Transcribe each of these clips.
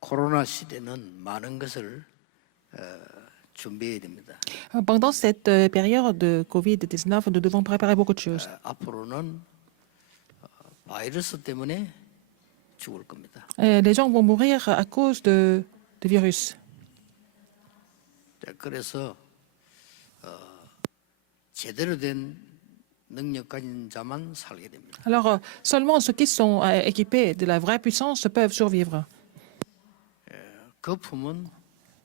코로나 시대는 많은 것을 준비해야 됩니다. Pendant cette période de Covid-19, nous devons préparer beaucoup de choses. 앞으로는 바이러스 때문에 죽을 겁니다. Les gens vont mourir à cause de virus. 그래서 제대로 된 능력 가진 자만 살게 됩니다. Alors, seulement ceux qui sont équipés de la vraie puissance peuvent survivre. 거품은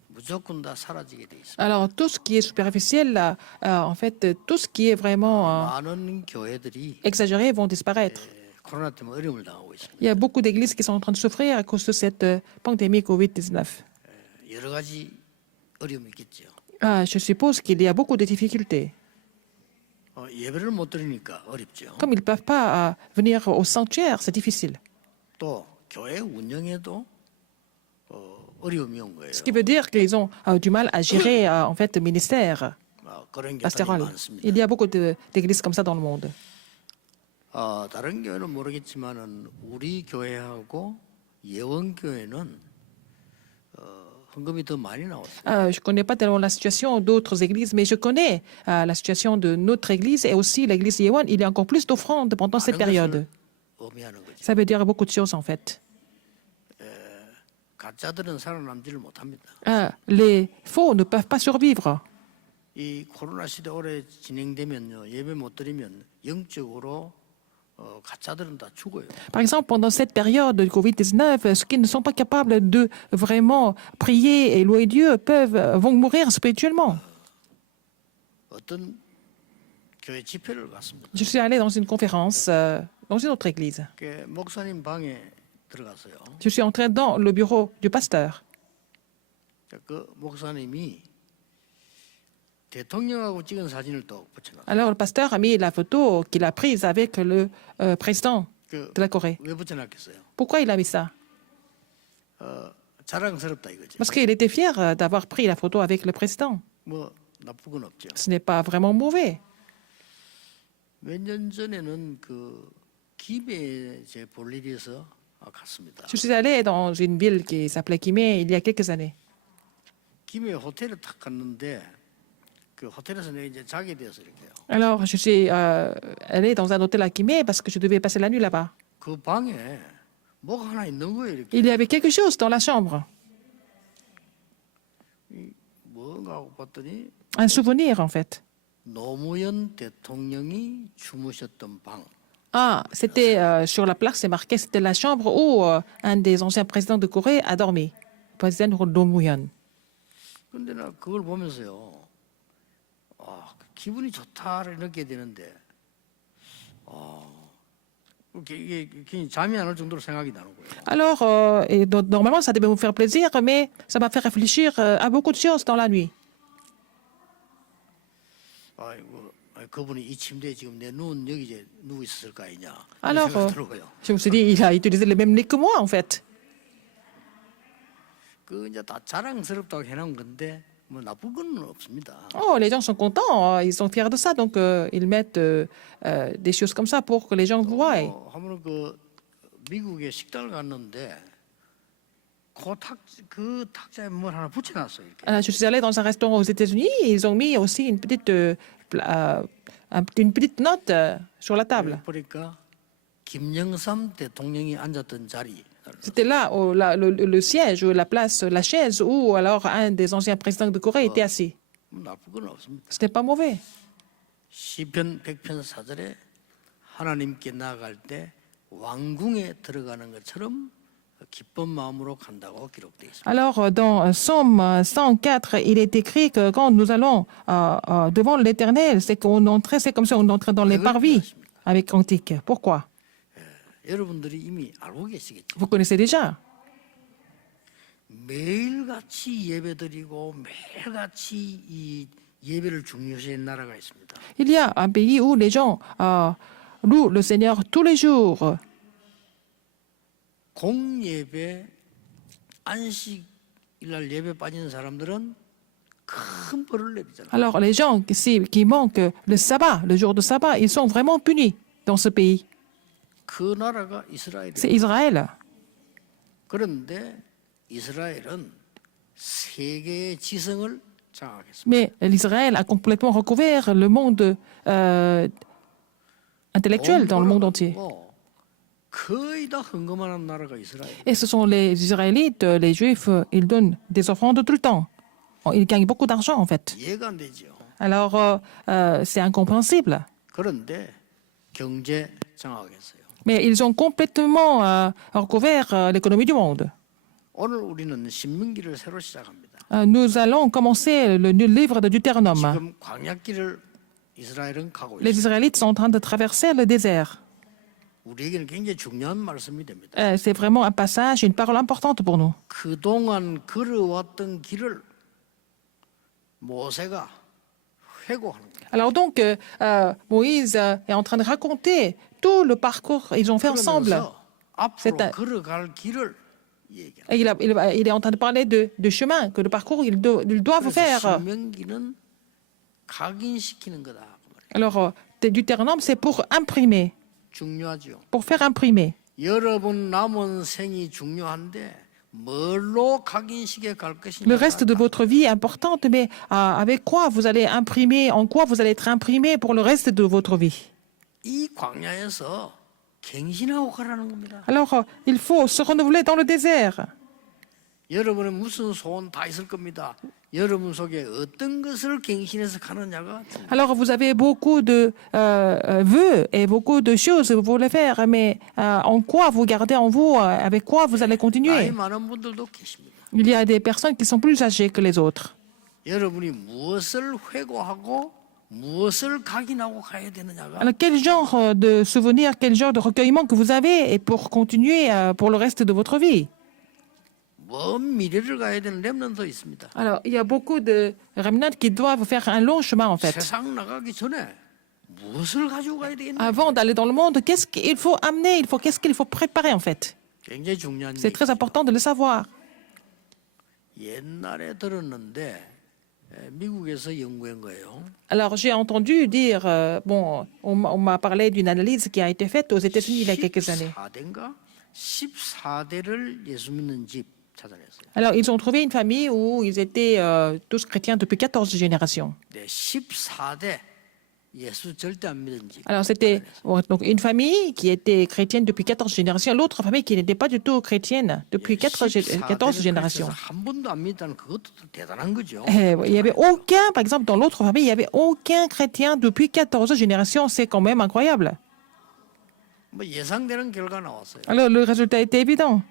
무조건 다 사라지게 돼 있습니다. Alors, tout ce qui est superficiel, en fait, tout ce qui est vraiment 많은 교회들이 exagéré vont disparaître. 코로나 때문에 어려움을 당하고 있습니다. Il y a beaucoup d'églises qui sont en train de souffrir à cause de cette pandémie Covid-19. 여러 가지 어려움이 있겠죠. Je suppose qu'il y a beaucoup de difficultés. 예배를 못 드리니까 어렵죠. Comme ils ne peuvent pas venir au sanctuaire, c'est difficile. 또 교회 운영에도 어려움이 온 거예요. Ce qui veut dire qu'ils ont du mal à gérer en fait le ministère 그런 교회들이 pastoral. 많습니다. Il y a beaucoup d'églises comme ça dans le monde. 다른 교회는 모르겠지만은 우리 교회하고 예원 교회는 헌금이 더 많이 나왔어요. Je ne connais pas tellement la situation d'autres églises, mais je connais la situation de notre église et aussi l'église Yewan. Il y a encore plus d'offrandes pendant cette période. 의미하는 거죠. Ça veut dire beaucoup de choses en fait. 가짜들은 살아남지를 못합니다. Les faux ne peuvent pas survivre. 이 코로나 시대 오래 진행되면요 예배 못 드리면 영적으로 가짜들은 다 죽어요. Par exemple, pendant cette période de Covid-19, ceux qui ne sont pas capables de vraiment prier et louer Dieu vont mourir spirituellement. 어떤 교회 집회를 갔습니다. Je suis allé dans une conférence dans une autre église. 그 목사님 방에 들어갔어요. Je suis entré dans le bureau du pasteur. 그 목사님이 대통령하고 찍은 사진을 또 붙여놨어요. Alors le pasteur a mis la photo qu'il a prise avec le président de la Corée. 왜 붙여놨겠어요? Pourquoi il a mis ça? 자랑스럽다 이거지. Parce qu'il était fier d'avoir pris la photo avec le président. 뭐 나쁜 건 없죠. Ce n'est pas vraiment mauvais. 몇 년 전에는 그 김해 제 볼 일이 있어 갔습니다. Je suis allé dans une ville qui s'appelait Kimé il y a quelques années. 김해 호텔에 탁 갔는데 그 호텔에서 내가 이제 자게 돼서 이렇게요. Alors, je suis allé dans un hôtel à Kimé parce que je devais passer la nuit là-bas. 그 방에 뭐가 하나 있는 거예요 이렇게. Il y avait quelque chose dans la chambre, 뭔가 하고 봤더니 un souvenir en fait. 노무현 대통령이 주무셨던 방. C'était sur la plaque, c'est marqué, c'était la chambre où un des anciens présidents de Corée a dormi, le président Roh Moo-hyun. 근데 나 그걸 보면서요. 기분이 좋다를 느끼게 되는데 이게 괜히 잠이 안 올 정도로 생각이 나는 거예요. Alors, normalement, ça devait vous faire plaisir, mais ça m'a fait réfléchir à beaucoup de choses dans la nuit. 아이고, 그분이 이 침대에 지금 내 누운 여기 이제 누워 있었을 거 아니냐. Alors, 생각이 들어요. je me suis dit, il a utilisé le même lit que moi, en fait. 그 이제 다 자랑스럽다고 해놓은 건데 뭐 나쁜 건 없습니다. Oh, les gens sont contents, ils sont fiers de ça, donc ils mettent des choses comme ça pour que les gens voient. 한번 그 미국에 식당을 갔는데 그 탁자에 뭘 하나 붙여놨어요. 이렇게. Je suis allée dans un restaurant aux États-Unis, ils ont mis aussi une petite note sur la table. 보니까 김영삼 대통령이 앉았던 자리. C'était là, le siège, la place, la chaise où alors un des anciens présidents de Corée était assis. 나쁜 건 없습니다. Ce n'est pas mauvais. 시편 100편 4절에 하나님께 나아갈 때 왕궁에 들어가는 것처럼 기쁜 마음으로 간다고 기록되어 있습니다. Alors, dans Psaume 104, il est écrit que quand nous allons devant l'Éternel, c'est qu'on entrait, c'est comme si on entrait dans les parvis avec cantique. Pourquoi? 여러분들이 이미 알고 계시겠죠. Vous connaissez déjà. 매일같이 예배드리고 매일같이 이 예배를 중요시하는 나라가 있습니다. Il y a un pays où les gens louent le Seigneur tous les jours. 공예배 안식일날 예배 빠지는 사람들은 큰 벌을 내리잖아요. Alors, les gens qui manquent le sabbat, le jour de sabbat, ils sont vraiment punis dans ce pays. 그 나라가 이스라엘이에요. C'est Israël. 그런데 이스라엘은 세계의 지성을 장악했습니다. Mais l'Israël a complètement recouvert le monde intellectuel dans le monde entier. 거의 다 헌금하는 나라가 이스라엘. Et ce sont les Israélites, les Juifs, ils donnent des offrandes tout le temps. Ils gagnent beaucoup d'argent en fait. 이해가 안 되죠. Alors c'est incompréhensible. 그런데 경제 장악했어요. Mais ils ont complètement recouvert l'économie du monde. 오늘 우리는 신명기를 새로 시작합니다. Nous allons commencer le livre de Deutéronome. 지금 광야길을 이스라엘은 가고 Les 있습니다. Israélites sont en train de traverser le désert. 우리에게는 굉장히 중요한 말씀이 됩니다. C'est vraiment un passage, une parole importante pour nous. 그동안 걸어왔던 길을 모세가 회고하는 거예요. Alors donc, Moïse est en train de raconter tout le parcours qu'ils ont fait ensemble. 그러면서 앞으로 C'est un- 걸어갈 길을 얘기합니다. Et il est en train de parler de chemin, que le parcours, ils doivent 그래서 faire. 신명기는 각인시키는 거다. 그 말이에요. Alors, Deutéronome, c'est pour imprimer, 중요하죠. pour faire imprimer. 여러분 남은 생이 중요한데 뭘로 각인식에 갈 것이냐. Le reste de votre vie est importante, mais avec quoi vous allez imprimer, en quoi vous allez être imprimé pour le reste de votre vie. 이 광야에서 갱신하고 가라는 겁니다. Alors, il faut se renouveler dans le désert. 여러분의 무슨 소원 다 있을 겁니다. 여러분 속에 어떤 것을 갱신해서 가느냐가 중요해요. Alors, vous avez beaucoup de vœux et beaucoup de choses que vous voulez faire, mais en quoi vous gardez en vous, avec quoi vous allez 나이 continuer. 많은 분들도 계십니다. Il y a des personnes qui sont plus âgées que les autres. 여러분이 무엇을 회고하고 무엇을 각인하고 가야 되느냐가 Alors, quel genre de souvenirs, quel genre de recueillement que vous avez et pour continuer pour le reste de votre vie. 먼 미래를 가야 되는 렘넌도 있습니다. Alors, il y a beaucoup de remnants qui doivent faire un long chemin, en fait. 세상 나가기 전에 무엇을 가지고 가야 되겠냐. Avant d'aller dans le monde, qu'est-ce qu'il faut amener, qu'est-ce qu'il faut préparer, en fait. 굉장히 중요한 C'est 얘기. très important de le savoir. 옛날에 들었는데 미국에서 연구한 거예요. Alors, j'ai entendu dire, bon, on m'a parlé d'une analyse qui a été faite aux États-Unis il y a quelques années. 14대인가 14대를 예수 믿는 집 찾아냈어요. Alors, ils ont trouvé une famille où ils étaient tous chrétiens depuis 14 générations. 네, 14대 예수 절대 안 믿은 집. Alors, c'était donc une famille qui était chrétienne depuis 14 générations, l'autre famille qui n'était pas du tout chrétienne depuis 14 générations. 한 번도 안 믿다는 그것도 대단한 거죠. Il n'y avait aucun, par exemple, dans l'autre famille, il n'y avait aucun chrétien depuis 14 générations. C'est quand même incroyable. 뭐 예상되는 결과 나왔어요. Alors, le résultat était évident.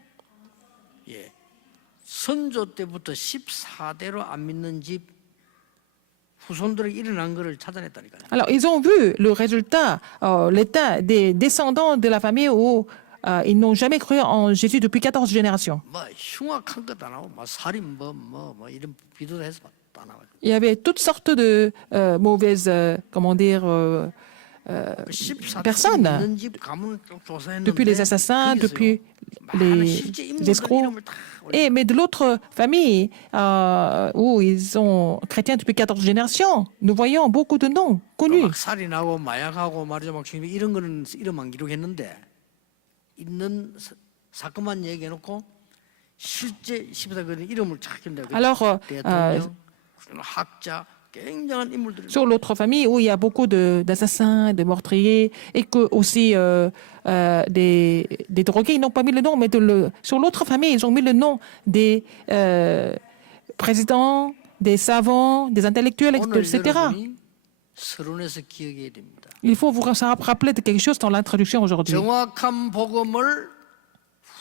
예. 선조 때부터 14대로 안 믿는 집 후손들이 일어난 것을 찾아냈다니까요. Alors, ils ont vu le résultat, l'état des descendants de la famille où ils n'ont jamais cru en Jésus depuis 14 générations. 뭐 흉악한 것도 안 나오고 뭐 살인범 뭐 이런 비도도 해서 다 나와요. Il y avait toutes sortes de mauvaises, comment dire, 그 14대 personnes. 믿는 집 가문 쭉 조사했는데 Depuis les assassins, 거기서요, depuis 많은 실제 인물들 escrocs. 이름을 다 올려- Mais de l'autre famille, où ils sont chrétiens depuis 14 générations, nous voyons beaucoup de noms 또 connus. 막 살인하고 마약하고 말이죠 막 죽이고 이런 거는 이름만 기록했는데 있는 사건만 얘기해놓고 실제 14대 이름을 착 했는데 Alors, 대통령, 학자 굉장한 인물들. sur l'autre famille où il y a beaucoup d'assassins, de meurtriers, et que aussi des drogués, ils n'ont pas mis le nom, mais sur l'autre famille, ils ont mis le nom des présidents, des savants, des intellectuels, 오늘 etc. 여러분이 서론에서 기억해야 됩니다. Il faut vous rappeler de quelque chose dans l'introduction aujourd'hui. 정확한 복음을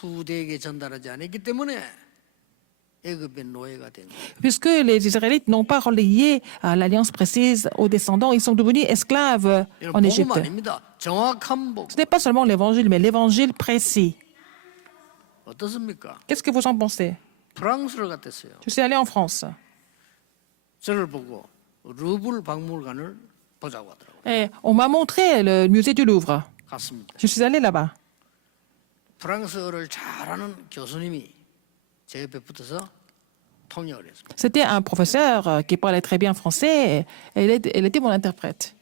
후대에게 전달하지 않았기 때문에 애굽의 노예가 된 거예요. Puisque les Israélites n'ont pas relayé l'alliance précise aux descendants, ils sont devenus esclaves 이건 en 복음 Égypte. 아닙니다. 정확한 복음. Ce n'est pas seulement l'évangile, mais l'évangile précis. 어떻습니까? Qu'est-ce que vous en pensez? 프랑스를 갔댔어요. Je suis allé en France. 저를 보고 루블 박물관을 보자고 하더라고요. Et on m'a montré le musée du Louvre. 갔습니다. Je suis allé là-bas. 프랑스어를 잘하는 교수님이 제 옆에 붙어서 통역을 했습니다. C'était un professeur qui parlait très bien français et elle était mon interprète.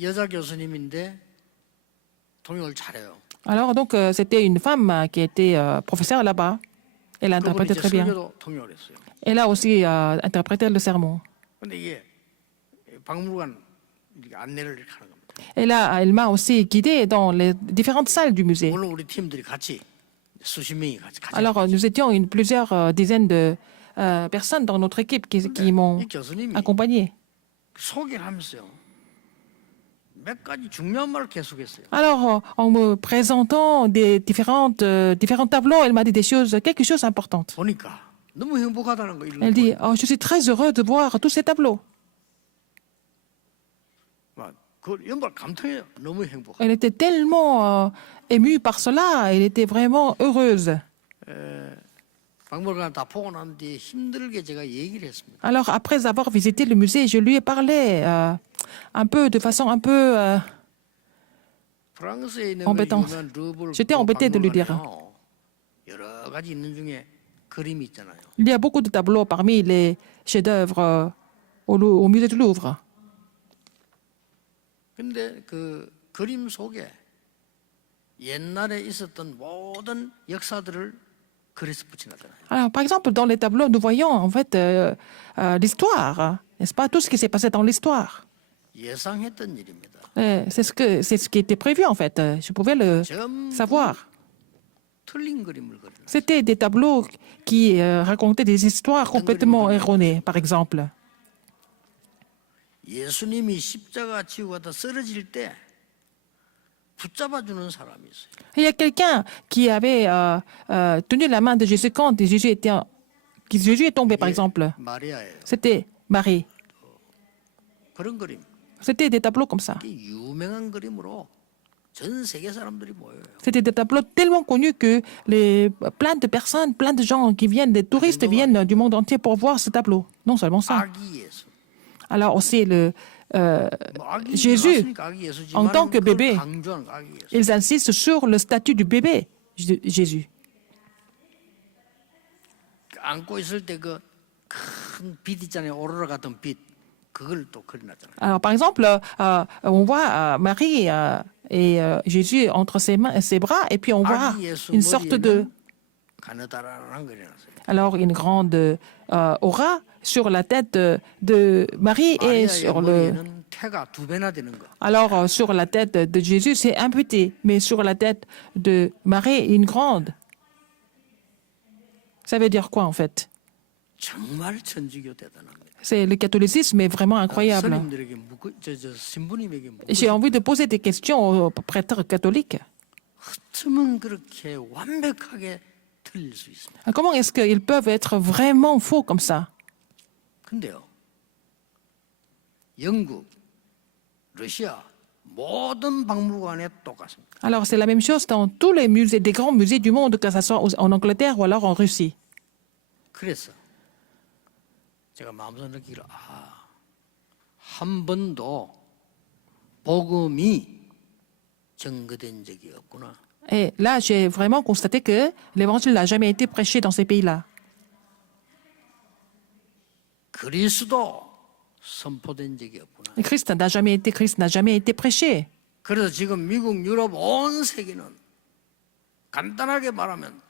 여자 교수님인데 통역을 잘해요. Alors, donc, c'était une femme qui était professeure là-bas. Elle a 그분이 interprété 이제 très bien. 설교도 통역을 했어요. Elle a aussi interprété le sermon. 근데 이게 박물관 이렇게 안내를 이렇게 하는 겁니다. Elle m'a aussi guidé dans les différentes salles du musée. 물론 우리 팀들이 같이 수십 명이 같이 Alors, nous étions plusieurs dizaines de personnes dans notre équipe qui m'ont 이 교수님이 accompagné. 소개를 하면서요. 몇 가지 중요한 말을 계속했어요. Alors, en me présentant des différents tableaux, elle m'a dit quelque chose d'important. 보니까 너무 행복하다는 거. Elle dit, oh, je suis très heureux de voir tous ces tableaux. 그 연말 감통해요. 너무 행복. Elle était tellement émue par cela, elle était vraiment heureuse. 박물관 다 보고 난 뒤에 힘들게 제가 얘기를 했습니다. Alors, après avoir visité le musée, je lui ai parlé un peu, de façon un peu... 프랑스에 있는 embêtant. 그 유명한 르브르 J'étais embêtée de lui dire. 박물관에요. 여러 가지 있는 중에 그림이 있잖아요. Il y a beaucoup de tableaux parmi les chefs-d'œuvre au musée du Louvre. 근데 그 그림 속에 옛날에 있었던 모든 역사들을 그래서 붙여놨잖아요. Alors, par exemple, dans les tableaux, nous voyons en fait l'histoire, n'est-ce pas? Tout ce qui s'est passé dans l'histoire. 예상했던 일입니다. C'est ce qui était prévu en fait. Je pouvais le 전부 savoir. 틀린 그림을 그려놨어요. C'était des tableaux qui racontaient des histoires complètement erronées, par exemple. 예수님이 십자가 지고 가다 쓰러질 때 붙잡아주는 사람이 있어요. Il y a quelqu'un qui avait tenu la main de Jésus quand Jésus est tombé, par exemple. 마리아예요. C'était Marie. 그런 그림. C'était des tableaux comme ça. 이 유명한 그림으로 전 세계 사람들이 모여요. C'était des tableaux tellement connus que plein de personnes, plein de gens qui viennent, des touristes viennent du monde entier pour voir ce tableau. Non seulement ça. 아기 예수. Alors aussi 뭐 아기 Jésus, 나왔으니까 아기 예수지만 en tant que 그걸 bébé. 강조하는 거 아기 예수. ils insistent sur le statut du bébé Jésus. 안고 있을 때 그 큰 빛 있잖아요. 오로라 같은 빛. 그걸 또 그려놨잖아요. Alors par exemple, on voit Marie et Jésus entre ses bras et puis on voit 아기 예수 une sorte de... 머리에는 가느다란한 그려놨어요. Alors une grande aura sur la tête de Marie et 마리아의 sur le... 머리에는 태가 두 배나 되는 거. Alors sur la tête de Jésus, c'est un petit, mais sur la tête de Marie, une grande. Ça veut dire quoi en fait? 정말 천주교 대단합니다. C'est le catholicisme est vraiment incroyable. 스님들에게 신부님에게 J'ai envie de poser des questions aux prêtres catholiques. 어쩌면 그렇게 완벽하게 틀릴 수 있습니다. Comment est-ce qu'ils peuvent être vraiment faux comme ça? 근데요, 영국, 러시아 모든 박물관에 똑같습니다. Alors c'est la même chose dans tous les musées, des grands musées du monde, que ce soit en Angleterre ou alors en Russie. 그래서 제가 마음속으로 느끼기를 한 번도 복음이 증거된 적이 없구나. Et là, j'ai vraiment constaté que l'évangile n'a jamais été prêché dans ces pays-là. 그리스도 선포된 적이 없구나. Christ n'a jamais été prêché. 그래서 지금 미국, 유럽 온 세계는 간단하게 말하면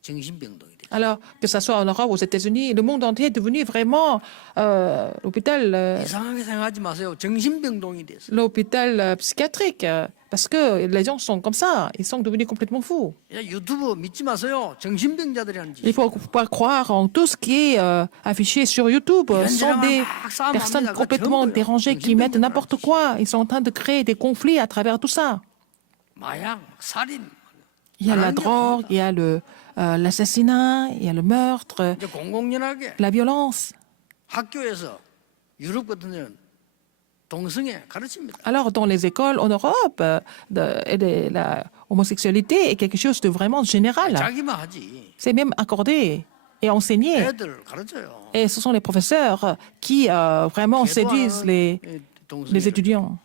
정신병동이 됐어요. Alors, que ce soit en Europe, aux États-Unis, le monde entier est devenu vraiment l'hôpital 이상하게 생각하지 마세요. 정신병동이 됐어요. psychiatrique. Parce que les gens sont comme ça, ils sont devenus complètement fous. 야, 유튜브 믿지 마세요. 정신병자들이 하는 Il ne 짓. faut pas croire en tout ce qui est affiché sur YouTube. Ce sont des personnes complètement dérangées qui mettent n'importe quoi. Ils sont en train de créer des conflits à travers tout ça. 마약, 살인. Il y a la drogue, il y a l'assassinat, il y a le meurtre, 이제 공공연하게 la violence. 학교에서 유럽 같은 데는 동성애 가르칩니다. Alors, dans les écoles en Europe, la homosexualité est quelque chose de vraiment général. 자기만 하지. C'est même accordé et enseigné. 애들 가르쳐요. Et ce sont les professeurs qui vraiment séduisent les étudiants.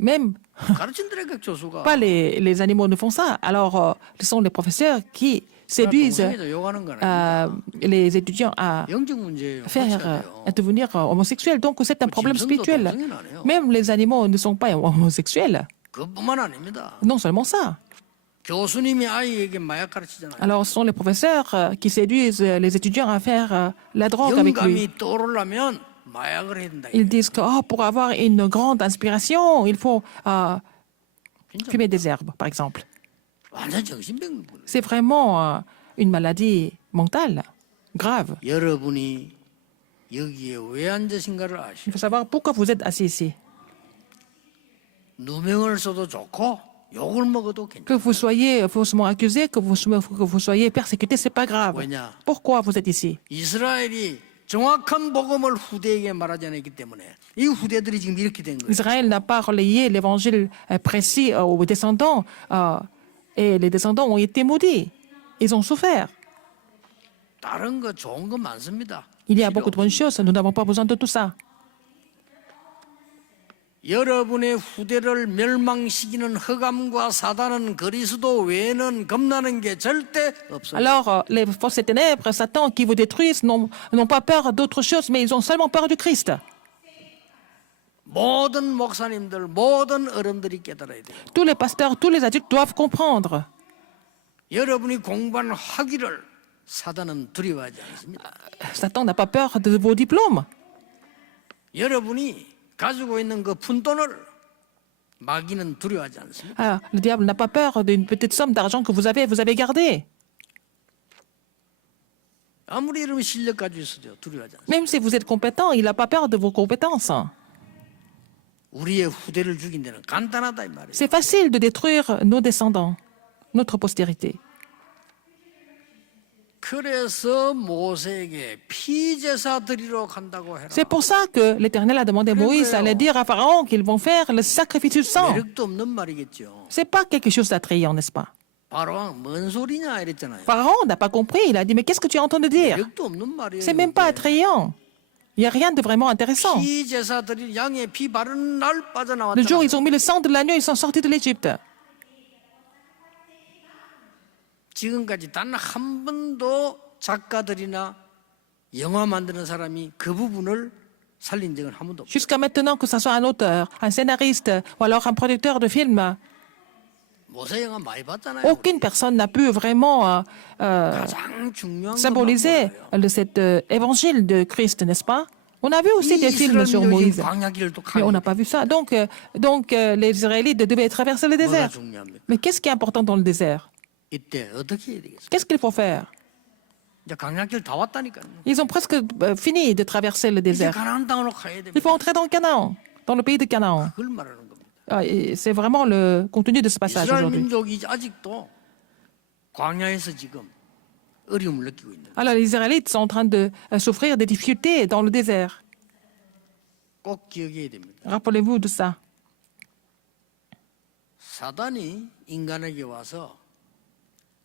Même 가르친다니까 교수가. pas les animaux ne font ça. Alors, ce sont les professeurs qui séduisent 동성애자 욕하는 건 아닙니다. les étudiants à 영적 문제예요. faire 고쳐야 돼요. devenir homosexuels. Donc, c'est un problème 짐승도 spirituel. 동성애는 안 해요. Même les animaux ne sont pas homosexuels. 그것뿐만 아닙니다. Non seulement ça. 교수님이 아이에게 마약 가르치잖아요. Alors, ce sont les professeurs qui séduisent les étudiants à faire la drogue avec lui. 영감이 떠오르려면 마약을 해야 된다. Ils disent que pour avoir une grande inspiration, il faut 진짜 fumer des herbes, par exemple. 완전 정신병. C'est vraiment une maladie mentale grave. 여러분이 여기에 왜 앉으신가를 아시오. Il faut savoir pourquoi vous êtes assis ici. 누명을 써도 좋고 욕을 먹어도 괜찮아. Que vous soyez faussement accusé, que vous soyez persécuté, c'est pas grave. 왜냐? Pourquoi vous êtes ici? 이스라엘이 정확한 복음을 후대에게 말하지 않았기 때문에 이 후대들이 지금 이렇게 된 거예요. Israël n'a pas relayé l'évangile précis aux descendants et les descendants ont été maudits. Ils ont souffert. 다른 거 좋은 거 많습니다. Il y a beaucoup de bonnes choses. Nous n'avons pas besoin de tout ça. 여러분의 후대를 멸망시키는 흑암과 사단은 그리스도 외에는 겁나는 게 절대 없어요. Alors, les forces et ténèbres, Satan qui vous détruisent, n'ont pas peur d'autre chose, mais ils ont seulement peur du Christ. 모든 목사님들, 모든 어른들이 깨달아야 돼요. Tous les pasteurs, tous les adultes doivent comprendre. 여러분이 공부한 학위를 사단은 두려워하지 않습니다. Satan n'a pas peur de vos diplômes. 여러분이 가지고 있는 그 푼돈을 마귀는 두려워하지 않습니다. Ah, le diable n'a pas peur d'une petite somme d'argent que vous avez gardée. 아무리 이러면 실력 가지고 있어도 두려워하지 않습니다. Même si vous êtes compétent, il n'a pas peur de vos compétences. 우리의 후대를 죽인 데는 간단하다 이 말이에요. C'est facile de détruire nos descendants, notre postérité. 그래서 모세에게 피제사 드리러 간다고 해라. C'est pour ça que l'Éternel a demandé à Moïse d'aller dire à Pharaon qu'ils vont faire le sacrifice du sang. 매력도 없는 말이겠죠. C'est pas quelque chose d'attrayant, n'est-ce pas? 바로 뭔 소리냐 이랬잖아요. Pharaon n'a pas compris. Il a dit, mais qu'est-ce que tu es en train de dire? 매력도 없는 말이에요. C'est même pas attrayant. Il n'y a rien de vraiment intéressant. 피제사 드릴 양의 피 바른 날 Le jour où ils 빠져나왔다. ont mis le sang de l'agneau, ils sont sortis de l'Égypte. 지금까지 단 한 번도 작가들이나 영화 만드는 사람이 그 부분을 살린 적은 한 번도 없어요. Jusqu'à maintenant, que ce soit un auteur, un scénariste ou alors un producteur de film, 모세 영화 많이 봤잖아요. aucune personne n'a pu vraiment 가장 중요한 symboliser cet évangile de Christ, n'est-ce pas? On a vu aussi des films sur Moïse, 광야길도 mais on 가야 n'a pas vu ça. Donc, les Israélites devaient traverser le 뭐가 désert. 중요합니까? Mais qu'est-ce qui est important dans le désert? 이때 어떻게 해야 되겠어요? Qu'est-ce qu'il faut faire? 이제 광야길 다 왔다니까요. Ils ont presque fini de traverser le 이제 désert. 가나안 땅으로 가야 Il 됩니다. faut entrer dans Canaan, dans le pays de Canaan. 그걸 말하는 겁니다. Et c'est vraiment le contenu de ce passage 이스라엘 aujourd'hui. 민족이 아직도 광야에서 지금 어려움을 느끼고 있는. Alors, les Israélites sont en train de souffrir des difficultés dans le désert. 꼭 기억해야 됩니다. Rappelez-vous de ça. 사단이 인간에게 와서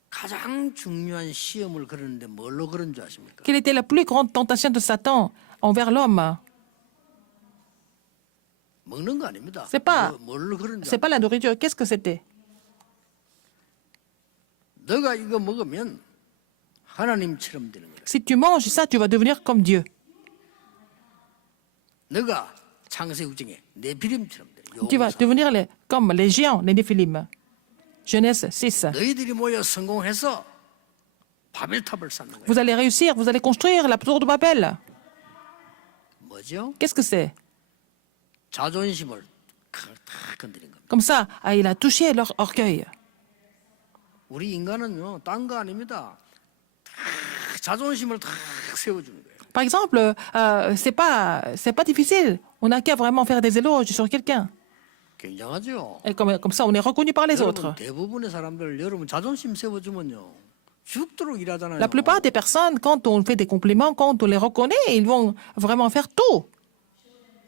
가장 중요한 시험을 걸었는데 뭘로 그런 줄 아십니까? Quelle était la plus grande tentation de Satan envers l'homme? 먹는 거 아닙니다. C'est pas- 뭘로 그런 줄 C'est pas la nourriture. Qu'est-ce que c'était? 너가 이거 먹으면 하나님처럼 되는 거야. Si tu manges ça, tu vas devenir comme Dieu. 너가 창세기 중에 네피림처럼 돼. Tu vas devenir comme les géants, les Néphilim. Genèse 6. 너희들이 모여 성공해서 바벨탑을 쌓는 거야. Vous allez réussir, vous allez construire la tour de Babel. 뭐죠? Qu'est-ce que c'est? 자존심을 다 건드린 겁니다. Comme ça, il a touché leur orgueil. 우리 인간은요, 딴 거 아닙니다. 다 자존심을 다 세워주는 거예요. Par exemple, c'est pas difficile. On n'a qu'à vraiment faire des éloges sur quelqu'un. 굉장하죠. Et comme ça, on est reconnu par les autres. 여러분, 대부분의 사람들 여러분 자존심 세워주면요 죽도록 일하잖아요. La plupart des personnes, quand on fait des compliments, quand on les reconnaît, ils vont vraiment faire tout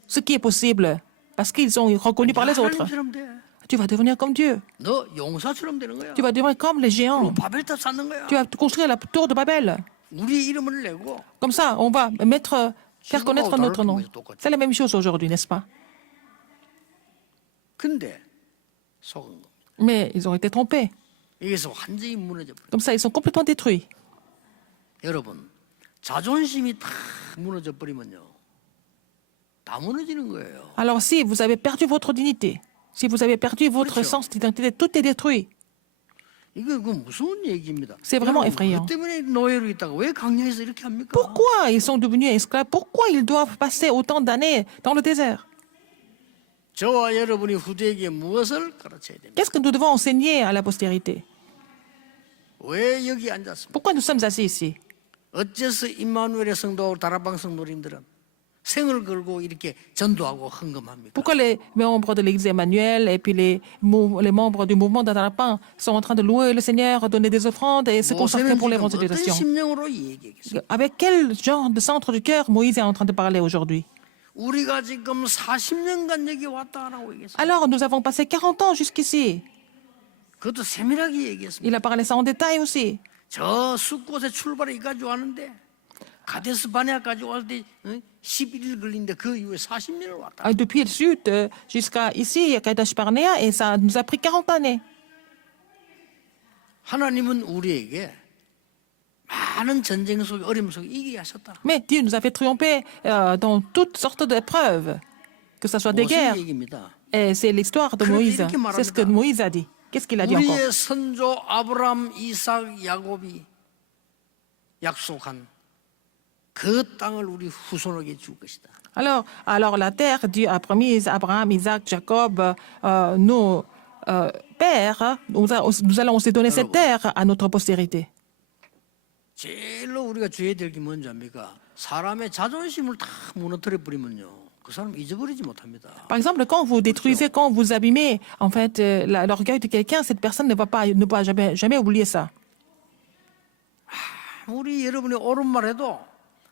ce qui est possible parce qu'ils sont reconnus par les autres. 하나님처럼 돼. Tu vas devenir comme Dieu. 너 용사처럼 되는 거야. Tu vas devenir comme les géants. 바벨탑 쌓는 거야. Tu vas construire la tour de Babel. 우리 이름을 내고 Comme ça, on va faire connaître notre nom. C'est la même chose aujourd'hui, n'est-ce pas? 근데 속은 겁니다. Mais ils ont été trompés. 여기서 완전히 무너져 버려. Comme ça, ils sont complètement détruits. 여러분 자존심이 다 무너져 버리면요 다 무너지는 거예요. Alors si vous avez perdu votre dignité, Si vous avez perdu votre 그렇죠. sens d'identité, tout est détruit. 이거 그 무서운 얘기입니다. C'est vraiment 여러분, effrayant. 그 때문에 노예로 있다가 왜 강야에서 이렇게 합니까? Pourquoi ils sont devenus esclaves? Pourquoi ils doivent passer autant d'années dans le désert? 저와 여러분이 후대에게 무엇을 가르쳐야 됩니까? Qu'est-ce que nous devons enseigner à la postérité? 왜 여기 앉았습니까? Pourquoi nous sommes assis ici? 어째서 임마누엘의 성도하고 다락방 성도님들은 생을 걸고 이렇게 전도하고 헌금합니까? Pourquoi les membres de l'Église Emmanuel et puis les membres du mouvement d'Adarapin sont en train de louer le Seigneur, donner des offrandes et se consacrer 모세는 pour 지금 어떤 l'évangélisation? 심령으로 이 얘기하겠어요? Avec quel genre de centre du cœur Moïse est en train de parler aujourd'hui? 우리가 지금 40년간 여기 왔다 안 하고 얘기했어요. Alors, nous avons passé 40 ans jusqu'ici. 그것도 세밀하게 얘기했습니다. Il a parlé ça en détail aussi. 저 숲곳에 출발해 이까지 왔는데 가데스 바네아까지 왔을 때 11일 걸리는데 그 이후에 40년을 왔다. Depuis le sud jusqu'à ici, à Kadesh Barnea, et ça nous a pris 40 années. 하나님은 우리에게 많은 전쟁 속에 어려움 속에 이기게 하셨다. Mais Dieu nous a fait triompher dans toutes sortes d'épreuves, que ce soit des 모세 guerres. 얘기입니다. Et c'est l'histoire de 그런데 Moïse. 이렇게 C'est ce que 말합니다. Moïse a dit. Qu'est-ce qu'il a dit encore? 우리의 선조 아브라함, 이삭, 야곱이 약속한 그 땅을 우리 후손에게 줄 것이다. Alors la terre, Dieu a promis Abraham, Isaac, Jacob, nos pères, nous allons aussi donner cette terre à notre postérité. 제일로 우리가 주의해야 될 게 뭔지 압니까? 사람의 자존심을 다 무너뜨려 버리면요, 그 사람 잊어버리지 못합니다. Par exemple, quand vous détruisez, quand vous abîmez en fait l'orgueil de quelqu'un, cette personne ne va jamais oublier ça. 우리 여러분이 옳은 말해도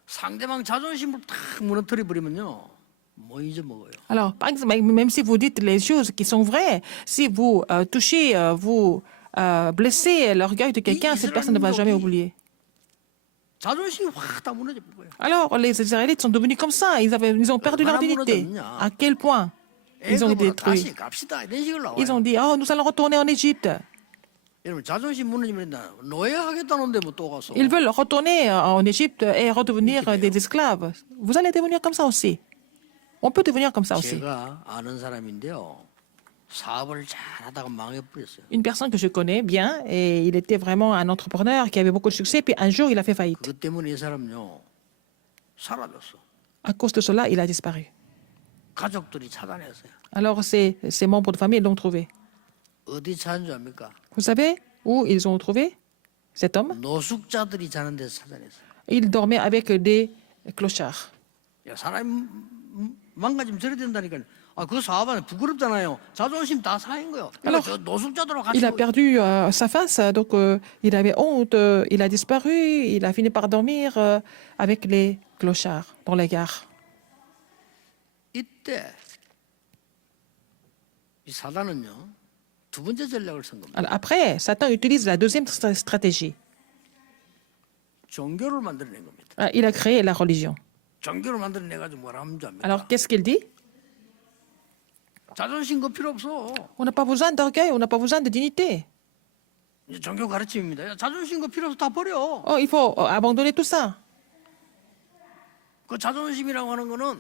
상대방 자존심을 다 무너뜨려 버리면요, 뭐 잊어먹어요. Alors, par exemple, même si vous dites les choses qui sont vraies, si vous touchez, vous blessez l'orgueil de quelqu'un, cette personne ne va jamais oublier. 자존심이 확 다 무너져 버려요. Alors, les Israélites sont devenus comme ça. Ils ont perdu leur dignité. À quel point ils ont été 애굽으로 다시 détruits. 갑시다 이런 식으로 나와요. Ils ont dit, oh, nous allons retourner en Égypte. 여러분 자존심 무너지면 노예하겠다는데 뭐 또 가서. Ils veulent retourner en Égypte et redevenir des esclaves. Vous allez devenir comme ça aussi. On peut devenir comme ça aussi. 제가 아는 사람인데요. 사업을 잘하다가 망해버렸어요. Une personne que je connais bien, et il était vraiment un entrepreneur qui avait beaucoup de succès, puis un jour, il a fait faillite. 그것 때문에 이 사람요 사라졌어. À cause de cela, il a disparu. 가족들이 찾아냈어요. Alors, ses membres de famille l'ont trouvé. 어디 찾은 줄 압니까? Vous savez où ils ont trouvé cet homme? 노숙자들이 자는 데서 찾아냈어요. Il dormait avec des clochards. 야, 사람이 망가지면 저래 된다니까요. 아, 그 사업은 부끄럽잖아요. 자존심 다 상한 거예요. Alors, 저 노숙자들하고 같이 Il a perdu sa face, donc il avait honte, il a disparu, il a fini par dormir avec les clochards dans les gares. 이때 이 사단은요 두 번째 전략을 쓴 겁니다. Alors, après, Satan utilise la deuxième stratégie. 종교를 만들어낸 겁니다. Il a créé la religion. 종교를 만들어내 가지고 뭐라 하면 줄 압니까? Alors, qu'est-ce qu'il dit? 자존심 그 필요 없어. On n'a pas besoin d'orgueil, on n'a pas besoin de dignité. 이제 종교 가르침입니다. 야, 자존심 그 필요 없어 다 버려. Oh, il faut abandonner tout ça. 그 자존심이라고 하는 거는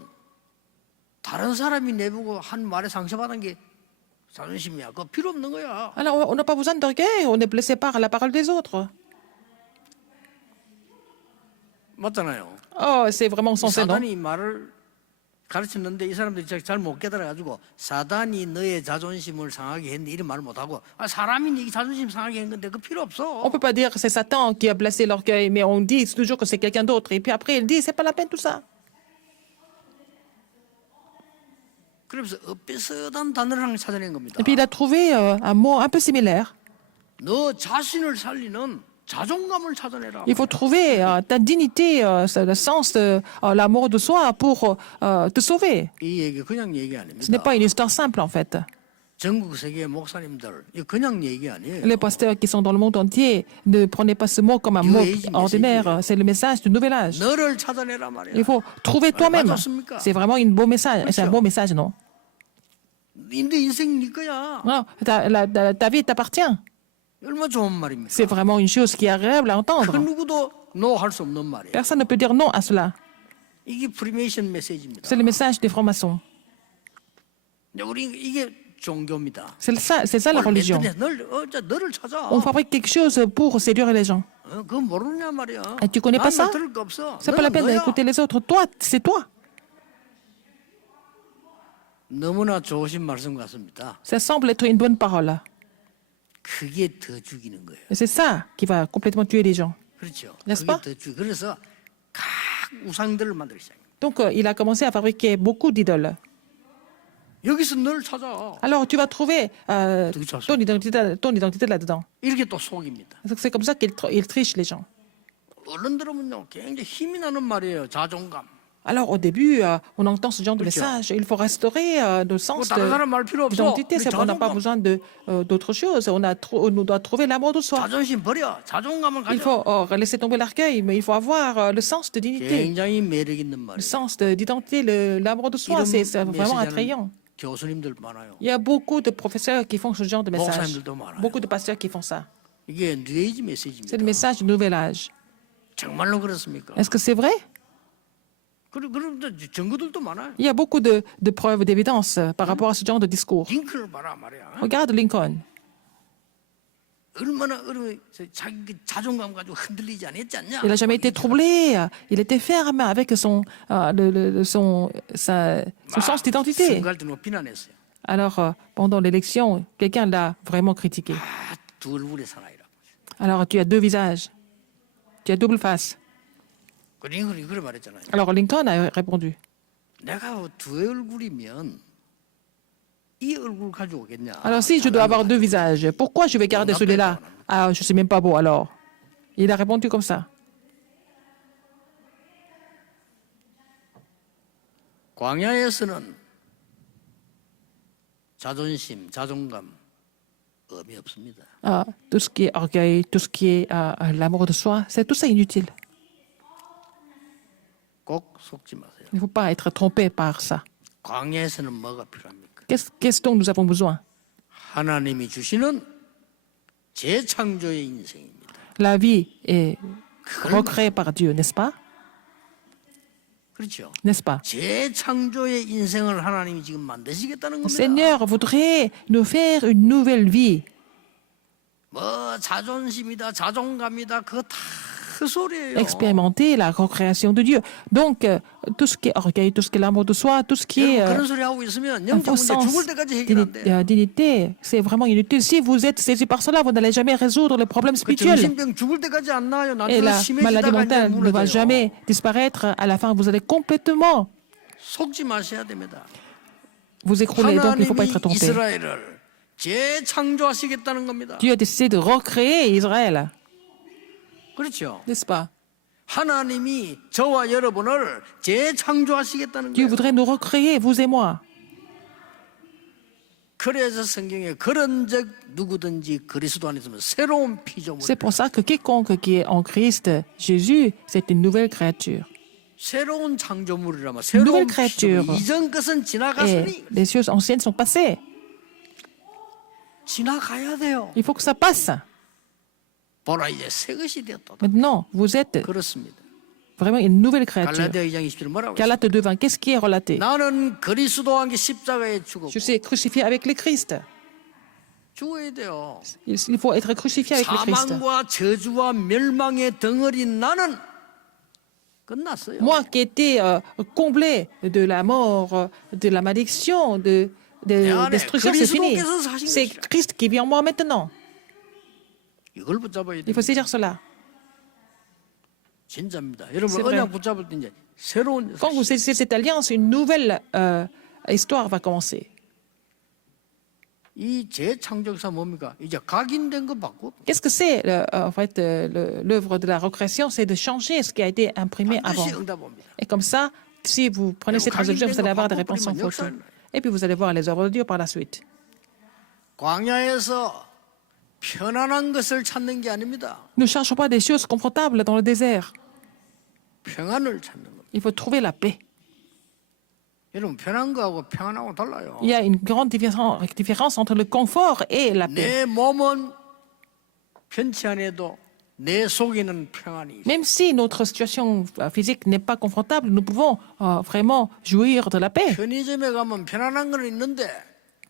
다른 사람이 내보고 한 말에 상처받은 게 자존심이야. 그거 필요 없는 거야. Alors, on n'a pas besoin d'orgueil, on est blessé par la parole des autres. 맞잖아요. Oh, c'est vraiment sensé, non? 사단이 말을 가르쳤는데 이 사람들이 잘 못 깨달아가지고 사단이 너의 자존심을 상하게 했는데 이런 말을 못하고 아, 사람이 네 자존심 상하게 한 건데 그 필요 On 없어. ne peut pas dire que c'est Satan qui a blessé l'orgueil, mais on dit toujours que c'est quelqu'un d'autre. Et puis après, il dit, c'est pas la peine tout ça. 그러면서 엇비슷한 단어를 하나 찾아낸 겁니다. Et puis il a trouvé un mot un peu similaire. 너 자신을 살리는 자존감을 찾아내라. Il faut trouver ta dignité, le sens, l'amour de soi pour te sauver. 이 얘기 그냥 얘기 Ce n'est 아닙니다. pas une histoire simple en fait. 전국 세계 목사님들 이거 그냥 얘기 아니에요. Les pasteurs qui sont dans le monde entier ne prenez pas ce mot comme un mot ordinaire. C'est le message du nouvel âge. 너를 찾아내라 말이야. Il faut trouver toi-même. C'est vraiment un beau message. C'est un beau message, non? 네 인생 네 거야. Non, ta vie t'appartient. 얼마나 좋은 말입니까? C'est vraiment une chose qui est agréable à 그 entendre. 누구도 no 할 수 없는 말이에요. Personne ne peut dire non à cela. 이게 프리메이션 메시지입니다. C'est le message des francs-maçons. 근데 우리 이게 종교입니다. C'est ça la religion. 너를 찾아. On fabrique quelque chose pour séduire les gens. 그거 모르냐 말이야. Et tu connais pas ça? 들을 거 없어. C'est pas la peine 너야. d'écouter les autres. Toi, c'est toi. 너무나 좋으신 말씀 같습니다. Ça semble être une bonne parole. 그게 더 죽이는 거예요. Et c'est ça qui va complètement tuer les gens. 그렇죠. N'est-ce 그게 pas? 더 그래서 각 우상들을 만들기 시작해요. Donc, il a commencé à fabriquer beaucoup d'idoles. 여기서 널 찾아. Alors, tu vas trouver ton identité là-dedans. 이렇게 또 속입니다. C'est comme ça qu'il triche les gens. 어른들은요 굉장히 힘이 나는 말이에요. 자존감. Alors, au début, on entend ce genre de Kutcho. message. Il faut restaurer le 뭐 sens 다른 사람 말 필요 없어. d'identité. 우리 C'est on n'a pas 자존감. besoin d'autre chose. On doit trouver l'amour de soi. 자존심 버려. 자존감을 Il 가져. faut laisser tomber l'orgueil, mais il faut avoir le sens de dignité, 굉장히 매력 있는 le 말이에요. sens d'identité, l'amour de soi. C'est vraiment attrayant. 교수님들 많아요. Il y a beaucoup de professeurs qui font ce genre de message. 목사님들도 많아요. Beaucoup de pasteurs qui font ça. 이게 뉴에이지 C'est 메시지입니다. le message du nouvel âge. 정말로 그렇습니까? Est-ce que c'est vrai? 그럼 증거들도 많아요. Il y a beaucoup de preuves, d'évidence par rapport à ce genre de discours. 링컨을 봐라 말이야. Regarde Lincoln. 얼마나 자기 그 자존감 가지고 흔들리지 않았지 않냐? Il n'a jamais été troublé. Il était ferme avec son sens d'identité. 선거할 때 뭐 비난했어요. Alors, pendant l'élection, quelqu'un l'a vraiment critiqué. 두 얼굴의 사나이라고. Alors, tu as deux visages. Tu as double face. 링컨이 그래 말했잖아요. Alors, Lincoln a répondu. 내가 두 얼굴이면 이 얼굴 가지고 오겠냐? Alors, si je dois avoir deux visages, pourquoi je vais garder celui-là? Ah, je ne suis même pas beau alors. Il a répondu comme ça. 광야에서는 자존심, 자존감 의미 없습니다. Tout ce qui est orgueil, tout ce qui est l'amour de soi, c'est tout ça inutile. 꼭 속지 마세요. Il ne faut pas être trompé par ça. 광야에서는 뭐가 필요합니까? Qu'est-ce dont nous avons besoin? 하나님이 주시는 재창조의 인생입니다. La vie est recréée par Dieu, n'est-ce pas? 그렇죠? N'est-ce pas? 재창조의 인생을 하나님이 지금 만드시겠다는 Le 겁니다. Seigneur voudrait nous faire une nouvelle vie. 뭐 자존심이다, 자존감이다, 그거 다 헛소리예요. Expérimenter la recréation de Dieu. Donc, tout ce qui est orgueil, tout ce qui est l'amour de soi, tout ce qui est 여러분 그런 소리 하고 있으면 un 영적 faux 문제 sens 죽을 때까지 해결 안 돼. dignité, c'est vraiment inutile. Si vous êtes saisi par cela, vous n'allez jamais résoudre les problèmes 그 spirituels. 정신병 죽을 때까지 안 나요. Et 나중에 la maladie 심해지다가 이제 mentale ne va 무너져요. jamais disparaître. À la fin, vous allez complètement 속지 마셔야 됩니다. vous écrouler. Donc, il ne faut pas 하나님이 être trompé. 이스라엘을 재창조하시겠다는 겁니다. Dieu a décidé de recréer Israël, 그렇죠? n'est-ce pas? 하나님이 저와 여러분을 재창조하시겠다는 Dieu 거예요. voudrait nous recréer, vous et moi. 그래서 성경에 그런즉 누구든지 그리스도 안에 있으면 새로운 피조물. C'est pour ça que quiconque qui est en Christ Jésus, c'est une nouvelle créature. 새로운 창조물이라면 nouvelle 새로운 créature. 피조물. 이전 것은 Et 지나갔으니 les choses anciennes sont passées. 지나가야 돼요. Il faut que ça passe. 보라 이제 새 것이 되었다. Maintenant, vous êtes 그렇습니다. vraiment une nouvelle créature. 갈라디아 2장 20절 뭐라고 했어요? Galates 2:20, qu'est-ce qui est relaté? 나는 그리스도와 함께 십자가에 죽었고 Je suis crucifié avec le Christ. 죽어야 돼요. Il faut être crucifié avec le Christ. 사망과 저주와 멸망의 덩어리인 나는 끝났어요. Moi qui étais comblé de la mort, de la malédiction, de destruction, c'est fini. C'est Christ qui vit en moi maintenant. 이걸 붙잡아야 Il 돼요. faut saisir cela. 진짜입니다. 여러분 C'est vrai. 언약 붙잡을 때 이제 새로운 Quand vous saisissez cette alliance, une nouvelle histoire va commencer. 이 재창조사 뭡니까? 이제 각인된 거 바꾸 Qu'est-ce que c'est en fait l'œuvre de la recréation? C'est de changer ce qui a été imprimé avant. 반드시 응답합니다. Et comme ça, si vous prenez cette résolution, vous allez avoir des réponses sans faute. Et puis vous allez voir les œuvres de Dieu par la suite. 광야에서 편안한 것을 찾는 게 아닙니다. Ne cherchons pas des choses confortables dans le désert. 평안을 찾는 겁니다. Il faut trouver la paix. 여러분 편한 거하고 평안하고 달라요. Il y a une grande différence entre le confort et la paix. 내 몸은 편치 않아도 내 속에는 평안이 있어요. Même si notre situation physique n'est pas confortable, nous pouvons vraiment jouir de la paix. 편의점에 가면 편안한 건 있는데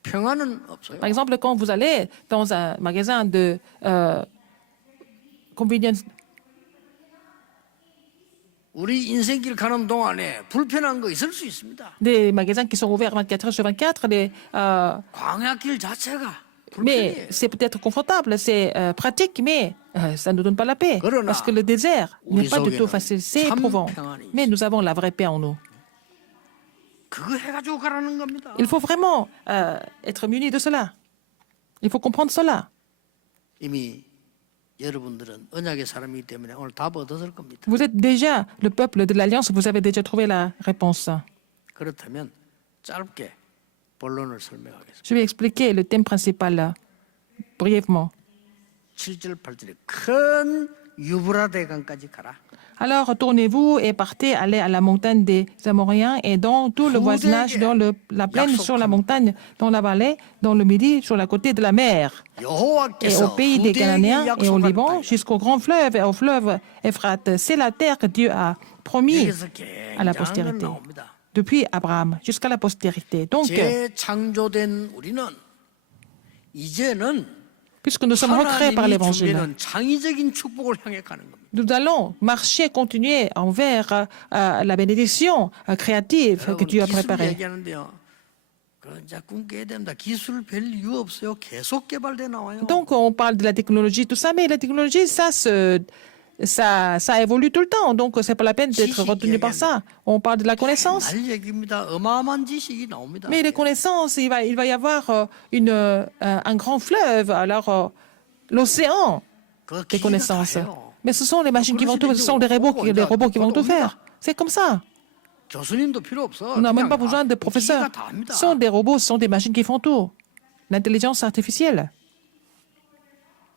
평안은 없어요. Par exemple, quand vous allez dans un magasin de convenience, 우리 인생길 가는 동안에 불편한 거 있을 수 있습니다. des magasins qui sont ouverts 24 heures sur 24, 광야길 자체가 mais 불편해요. c'est peut-être confortable, c'est pratique, mais ça ne nous donne pas la paix. 그러나 Parce que le désert n'est pas du tout 우리 facile, c'est 참 éprouvant. 평안이 Mais nous avons la vraie paix en nous. 그거 해가지고 가라는 겁니다. Il faut vraiment être muni de cela. Il faut comprendre cela. 이미 여러분들은 언약의 사람이기 때문에 오늘 답 얻었을 겁니다. Vous êtes déjà le peuple de l'Alliance, vous avez déjà trouvé la réponse. 그렇다면 짧게 본론을 설명하겠습니다. Je vais expliquer le thème principal là, brièvement. 7절 8절에 큰 유브라데강까지 가라. Alors retournez-vous et partez, allez à la montagne des Amoréens et dans tout le voisinage, dans la plaine, sur la montagne, dans la vallée, dans le midi, sur la côté de la mer, et au 여호와께서 pays des 후대에게 Cananéens et au 약속한 Liban, 땅이다. jusqu'au grand fleuve et au fleuve Euphrate. C'est la terre que Dieu a promis 여기서 à la 굉장한 건 postérité, 나옵니다. depuis Abraham jusqu'à la postérité. Donc, 재창조된 우리는 이제는 puisque nous sommes recréés par 하나님이 l'Évangile, 준비하는 창의적인 축복을 향해 가는 겁니다. nous allons marcher, continuer envers la bénédiction créative que 여러분, Dieu a 기술 préparée. 얘기하는데요. 그 이제 꿈깨야 됩니다. 기술 별 이유 없어요. 계속 개발돼 나와요. Donc, on parle de la technologie, tout ça, mais la technologie, ça évolue tout le temps. Donc, c'est pas la peine d'être retenu par ça. On parle de la connaissance. 날 얘기입니다. 어마어마한 지식이 나옵니다. Mais les connaissances, il va y avoir un grand fleuve, alors l'océan 그 des 기계가 다 connaissances. 해요. Mais ce sont les machines qui vont tout, ce sont les robots qui vont tout faire. C'est comme ça. 교수님도 필요 없어. On n'a même 그냥 pas besoin de 기계가 professeurs. 다 합니다. Ce sont des robots, ce sont des machines qui font tout. L'intelligence artificielle.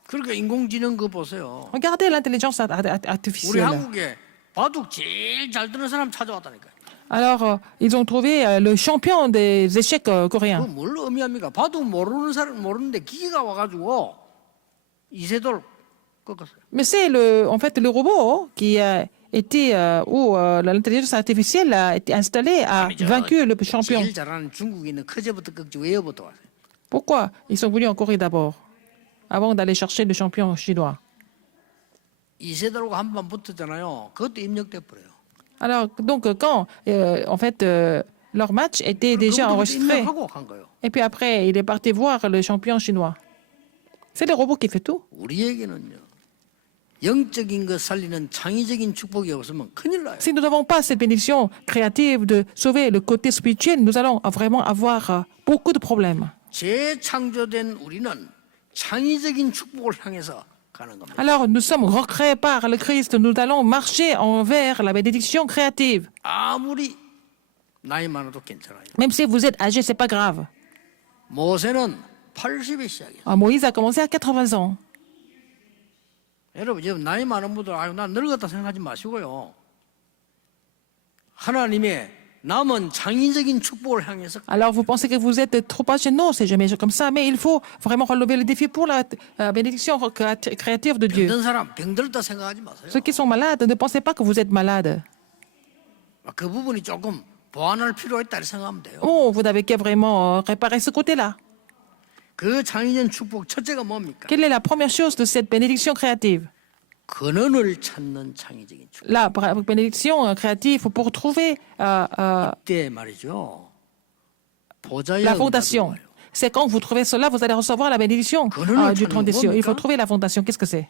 그러니까 인공지능 거 보세요. Regardez l'intelligence 우리 artificielle. 한국에 바둑 제일 잘 드는 사람 찾아왔다니까요. Alors, ils ont trouvé le champion des échecs coréens. 그뭘 의미합니까? 바둑 모르는 사람 모르는데 기계가 와가지고 이세돌 꺾었어요. Mais c'est en fait le robot qui a été, où l'intelligence artificielle a été installée, a vaincu le champion. 제일 잘하는 중국인은 커제부터 꺾지 왜부터 왔어요? Pourquoi? Ils sont venus en Corée d'abord, avant d'aller chercher le champion chinois. 이세돌과 한 번 붙었잖아요. 그것도 입력돼 버려요. Alors, donc, quand, en fait, leur match était déjà 그것도 enregistré, 입력하고 간 거예요. et puis après, il est parti voir le champion chinois. C'est le robot qui fait tout. 우리에게는요. 영적인 것 살리는 창의적인 축복이 없으면 큰일 나요. Si nous n'avons pas cette bénédiction créative de sauver le côté spirituel, nous allons vraiment avoir beaucoup de problèmes. 재창조된 우리는 창의적인 축복을 향해서 가는 겁니다. Alors, nous sommes recréés par le Christ. Nous allons marcher envers la bénédiction créative. 아무리 나이 많아도 괜찮아요. Même si vous êtes âgé, c'est pas grave. 모세는 80에 시작해요. Moïse a commencé à 80 ans. 여러분, 지금 나이 많은 분들, 아유, 난 늙었다 생각하지 마시고요. 하나님의 남은 창의적인 축복을 향해서 Alors, vous pensez que vous êtes trop âgé? Non, c'est jamais comme ça. Mais il faut vraiment relever le défi pour la bénédiction créative de Dieu. 병든 사람 병들었다 생각하지 마세요. Ceux qui sont malades, ne pensez pas que vous êtes malade. 그 부분이 조금 보완할 필요가 있다 생각하면 돼요. Oh, vous n'avez qu'à vraiment réparer ce côté-là. 그 창의적 축복 첫째가 뭡니까? Quelle est la première chose de cette bénédiction créative? 근원을 찾는 창의적인 축복. La bénédiction créative pour trouver 이때 말이죠. 보좌의 la 응답이 fondation. 와요. C'est quand vous trouvez cela, vous allez recevoir la bénédiction du trône des cieux. Il faut trouver la fondation. Qu'est-ce que c'est?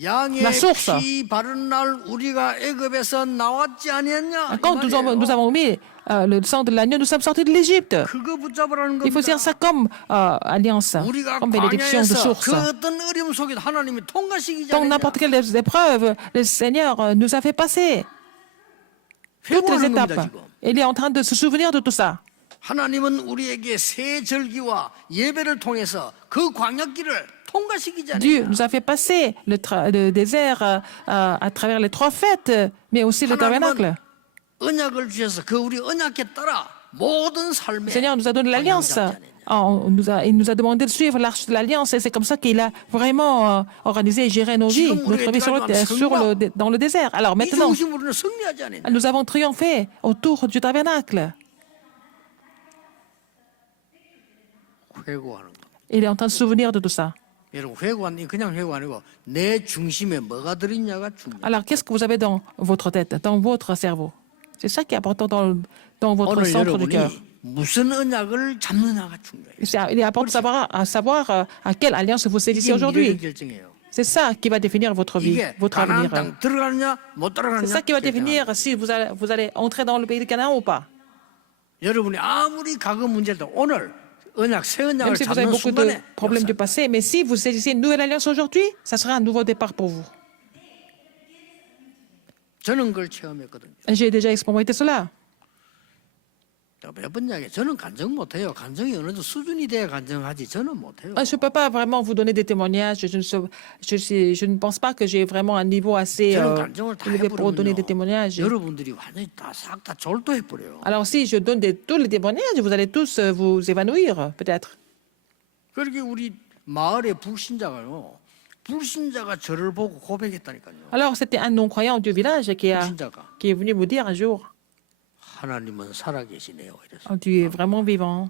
양의 La source. 피 바른 날 우리가 애굽에서 나왔지 아니었냐? Quand nous avons mis le sang de l'agneau, nous sommes sortis de l'Égypte. 그거 붙잡으라는 Il faut 겁니다. dire ça comme alliance, 우리가 comme bénédiction de 광야에서 source. 그 어떤 어려움 속에 하나님이 통과시키지 Dans 않느냐? n'importe quelle épreuve, le Seigneur nous a fait passer toutes les 회고하는 겁니다, étapes. 지금. Il est en train de se souvenir de tout ça. 하나님은 우리에게 새 절기와 예배를 통해서 그 광야길을 통과시키지 Dieu 않느냐? nous a fait passer le désert à travers les 3 fêtes, mais aussi le tabernacle. 언약을 주셔서 그 우리 언약에 따라 모든 삶에 Le Seigneur nous a donné l'alliance. 방향을 잡지 않느냐? Il nous a demandé de suivre l'arche de l'alliance et c'est comme ça qu'il a vraiment organisé et géré nos vies, notre vie dans le désert. Alors 이 maintenant, 중심으로는 승리하지 않느냐? nous avons triomphé autour du tabernacle. 회고하는 겁니다. Il est en train de se souvenir de tout ça. 여러분 회고하는 그냥 회고 아니고 내 중심에 뭐가 들어있냐가 중요해요. Alors, qu'est-ce que vous avez dans votre tête, dans votre cerveau? C'est ça qui est important dans votre 오늘 centre du cœur. 여러분이 무슨 언약을 잡느냐가 중요해요. Il est important de savoir à quelle alliance vous saisissez 이게 aujourd'hui. 미래를 결정해요. C'est ça qui va définir votre vie, 이게 votre 가나안 avenir. 땅 들어가느냐 못 C'est 들어가느냐. ça qui va 결정하는 définir si vous allez entrer dans le pays de Canaan ou pas. 여러분이 아무리 과거 문제도 오늘 언약 새 Même 언약을 si vous avez 잡는 beaucoup de 순간에 problèmes du 역사. passé, mais si vous saisissez une nouvelle alliance aujourd'hui, ça sera un nouveau départ pour vous. 저는 그걸 체험했거든요. J'ai déjà expérimenté cela. 몇 번 이야기. 저는 간증 못해요. 간증이 어느 정도 수준이 돼야 간증하지. 저는 못해요. Je ne peux pas vraiment vous donner des témoignages. Je ne pense pas que j'ai vraiment un niveau assez 저는 간증을 다 élevé pour donner des 해버리면요. témoignages. 여러분들이 완전히 싹 다 졸도해 버려요. Alors si je donne tous les témoignages, vous allez tous vous évanouir, peut-être. 그렇게 우리 마을의 불신자가요. 불신자가 저를 보고 고백했다니까요. Alors c'était un non-croyant du village qui 불신자가 est venu me dire un jour, 하나님은 살아계시네요. 이래서 oh, tu es vraiment vivant.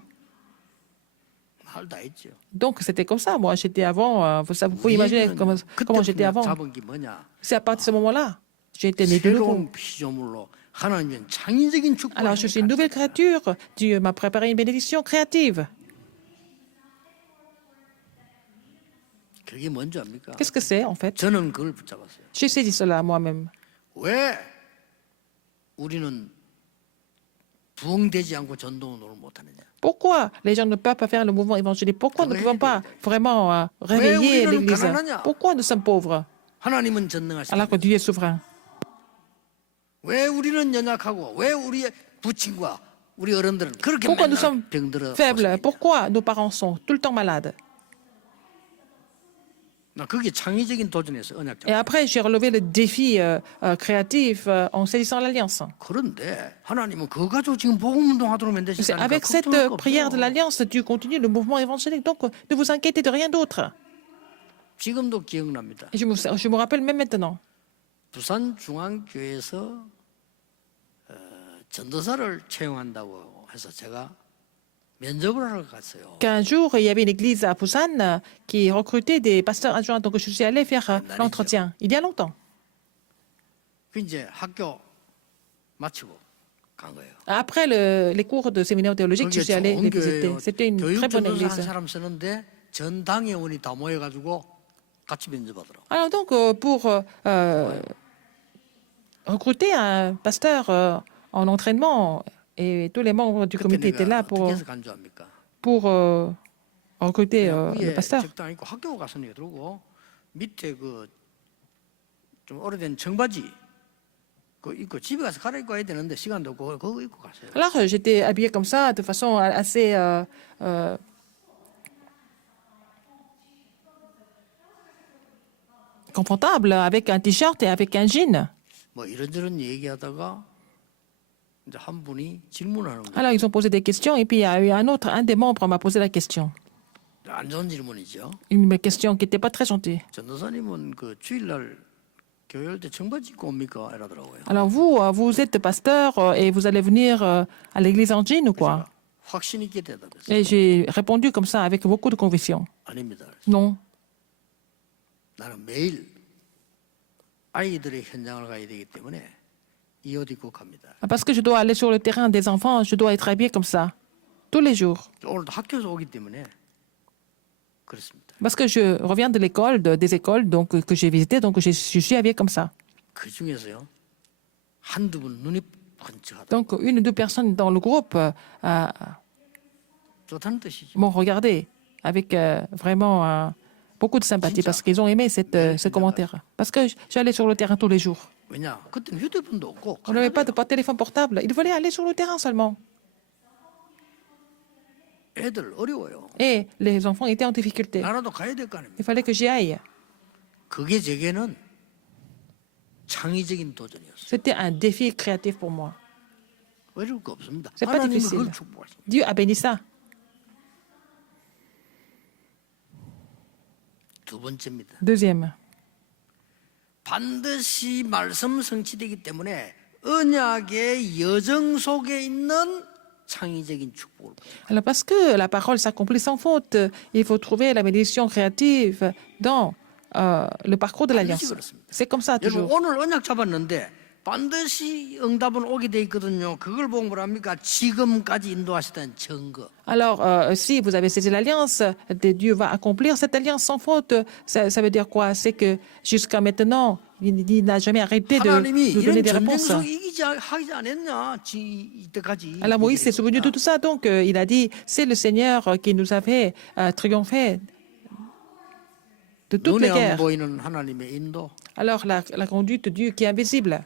말 다 했죠. Donc c'était comme ça. Moi j'étais avant, vous pouvez imaginer comment j'étais avant. 잡은 게 뭐냐? C'est à partir de ce moment-là, j'ai été né de nouveau. 새로운 피조물로 하나님은 창의적인 축복을 Alors je suis une nouvelle créature. Dieu m'a préparé une bénédiction créative. 그게 뭔지 압니까? Qu'est-ce que c'est en fait? 저는 그걸 붙잡았어요. J'ai saisi cela moi-même. 왜 우리는 부흥되지 않고 전도운동을 못하느냐? Pourquoi les gens ne peuvent pas faire le mouvement évangélique? Pourquoi nous ne pouvons pas vraiment réveiller l'Église? Pourquoi nous sommes pauvres 하나님은 전능하시다. alors que Dieu est souverain? 왜 우리는 연약하고 왜 우리의 부친과 우리 어른들은 그렇게 Pourquoi nous 맨날 sommes 병들어? faibles? Pourquoi nos parents sont tout le temps malades? 나 그게 창의적인 도전에서 언약 Et 잡. après, j'ai relevé le défi créatif en saisissant l'alliance. 그런데 하나님은 그거 가지고 지금 복음 운동하도록 C'est 만드셨다니까. avec cette 걱정할 거 prière de 없어요. l'alliance, Dieu continue le mouvement évangélique. Donc, ne vous inquiétez de rien d'autre. 지금도 기억납니다. Et je me rappelle même maintenant. 부산 중앙교회에서 전도사를 채용한다고 해서 제가 면접을 하러 갔어요. Qu'un jour, il y avait une église à Busan qui recrutait des pasteurs adjoints. Donc, je suis allé faire l'entretien. Il y a longtemps. 그 이제 학교 마치고 간 거예요. Après les cours de séminaire théologique, je 거기에 suis allé 좋은 les visiter. 교회예요. C'était une très bonne 교육전도사 한 église. 사람 쓰는데 전 당회원이 다 모여가지고 같이 면접하더라고. Alors donc, pour recruter un pasteur en entraînement, et tous les membres du 그때 comité étaient là 내가 어떻게 해서 간 줄 압니까? pour recruter le 위에 pasteur. 적당 있고 학교 가서는 그러고 밑에 그 좀 오래된 청바지 그 입고 집에 가서 갈아입고 와야 되는데 시간도 없고 그거 입고 갔어요. Alors, j'étais habillée comme ça, de façon assez confortable, avec un t-shirt et avec un jean. 뭐 이런저런 얘기하다가 이제 한 분이 질문하는 거예요. Alors, ils ont posé des questions, et puis il y a eu un des membres m'a posé la question. 안 좋은 질문이죠. Une question qui n'était pas très gentille. 전도사님은 그 주일날 교회 올 때 청바지 입고 옵니까? 이러더라고요. Alors, vous êtes pasteur et vous allez venir à l'église en jean ou quoi? 확신 있게 대답했어요. Et j'ai répondu comme ça, avec beaucoup de conviction. 아닙니다. Non. 나는 매일 아이들의 현장을 가야 되기 때문에 이 옷 입고 갑니다. Parce que je dois aller sur le terrain des enfants, je dois être habillé comme ça, tous les jours. 오늘도 학교에서 오기 때문에 그렇습니다. Parce que je reviens de l'école, des écoles donc, que j'ai visitées, donc je suis habillé comme ça. 그 중에서요 한두 분 눈이 번쩍하다. Donc une ou deux personnes dans le groupe 좋다는 뜻이죠. m'ont regardé avec vraiment beaucoup de sympathie parce qu'ils ont aimé ce commentaire. Parce que j'allais sur le terrain tous les jours. 왜냐? 그때는 휴대폰도 없고 On n'avait pas de téléphone portable. Il fallait aller sur le terrain seulement. 애들 어려워요. Et les enfants étaient en difficulté. 나라도 가야 될 거 아닙니까? Il fallait que j'y aille. 그게 제게는 창의적인 도전이었어요. C'était un défi créatif pour moi. 어려울 거 없습니다. C'est pas 하나님은 difficile. 그걸 축복하십니다. Dieu a béni ça. 두 번째입니다. Deuxième. 반드시 말씀 성취되기 때문에 언약의 여정 속에 있는 창의적인 축복을 보여요. Alors, parce que la parole s'accomplit sans faute, il faut trouver la bénédiction créative dans le parcours de l'Alliance. C'est comme ça 여러분 toujours. 오늘 언약 잡았는데 반드시 응답은 오게 돼 있거든요. 그걸 보고 뭐랍니까? 지금까지 인도하시던 증거. Alors, si vous avez saisi l'Alliance, Dieu va accomplir cette Alliance sans faute. Ça veut dire quoi? C'est que jusqu'à maintenant, il n'a jamais arrêté de 하나님이 nous donner 이런 des 전쟁 réponses. 속에 하지 않았냐? 이때까지. Alors Moïse s'est souvenu de tout ça, donc il a dit, c'est le Seigneur qui nous avait triomphé de toutes les 눈에 안 guerres. 보이는 하나님의 인도. Alors la conduite de Dieu qui est invisible.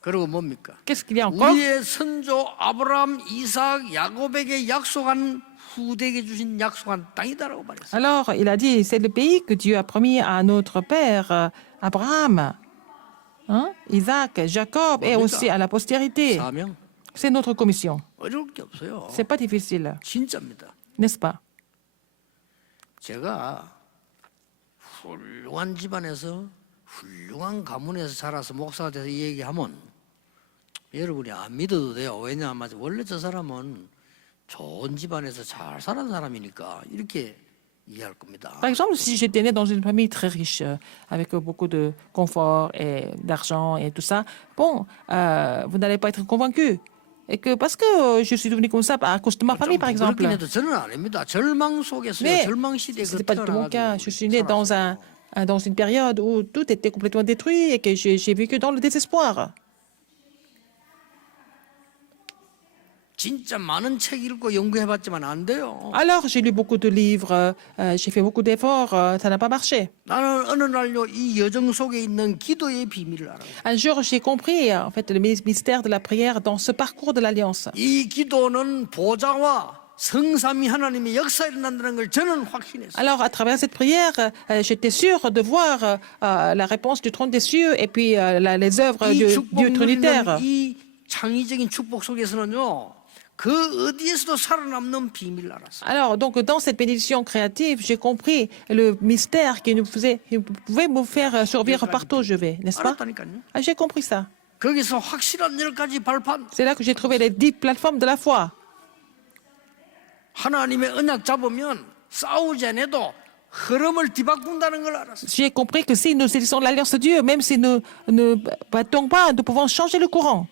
그리고 뭡니까? Qu'est-ce qu'il y a encore? 우리의 선조 아브라함, 이삭, 야곱에게 약속한 후대에게 주신 약속한 땅이다라고 말했어요. Alors il a dit, c'est le pays que Dieu a promis à notre père Abraham, hein, Isaac, Jacob et aussi à la postérité. 사명 C'est notre commission. 어려울 게 없어요. C'est pas difficile, 진짜입니다. n'est-ce pas? 제가 훌륭한 집안에서 훌륭한 가문에서 자라서 목사가 돼서 이 얘기하면 여러분이 안 믿어도 돼요. 왜냐하면 원래 저 사람은 좋은 집안에서 잘 살은 사람이니까 이렇게 이해할 겁니다. Par exemple, si j'étais né dans une famille très riche, avec beaucoup de confort et d'argent et tout ça, bon, vous n'allez pas être convaincu. Et que parce que je suis devenu comme ça à cause de ma famille, par exemple. 그렇긴 해도 저는 아닙니다. 절망 속에서요. Mais 절망 시대에 ce n'était pas du tout mon cas. Je suis né 살았어요. dans une période où tout était complètement détruit et que j'ai vécu dans le désespoir. 진짜 많은 책 읽고 연구해봤지만 안 돼요. Alors, j'ai lu beaucoup de livres, j'ai fait beaucoup d'efforts, ça n'a pas marché. 나는 어느 날요 이 여정 속에 있는 기도의 비밀을 알아요. Un jour, j'ai compris, en fait, le mystère de la prière dans ce parcours de l'Alliance. 이 기도는 보좌와 성삼위 하나님의 역사에 일어난다는 걸 저는 확신했어요. Alors, à travers cette prière, j'étais sûre de voir la réponse du trône des cieux et puis les œuvres 이 du 축복 Dieu trinitaire. 누리는 이 창의적인 축복 속에서는요. 그 어디에서도 살아남는 비밀을 알았어요. Alors, donc, dans cette bénédiction créative, j'ai compris le mystère qui pouvait me faire survivre partout où je vais, n'est-ce pas? 알았다니까요. Ah, j'ai compris ça. 거기서 확실한 10가지 발판. C'est là que j'ai trouvé les 10 plateformes de la foi. 하나님의 언약 잡으면 싸우지 않아도 흐름을 뒤바꾼다는 걸 알았어요. J'ai compris que si nous saisissons l'alliance de Dieu, même si nous ne battons pas, nous pouvons changer le courant.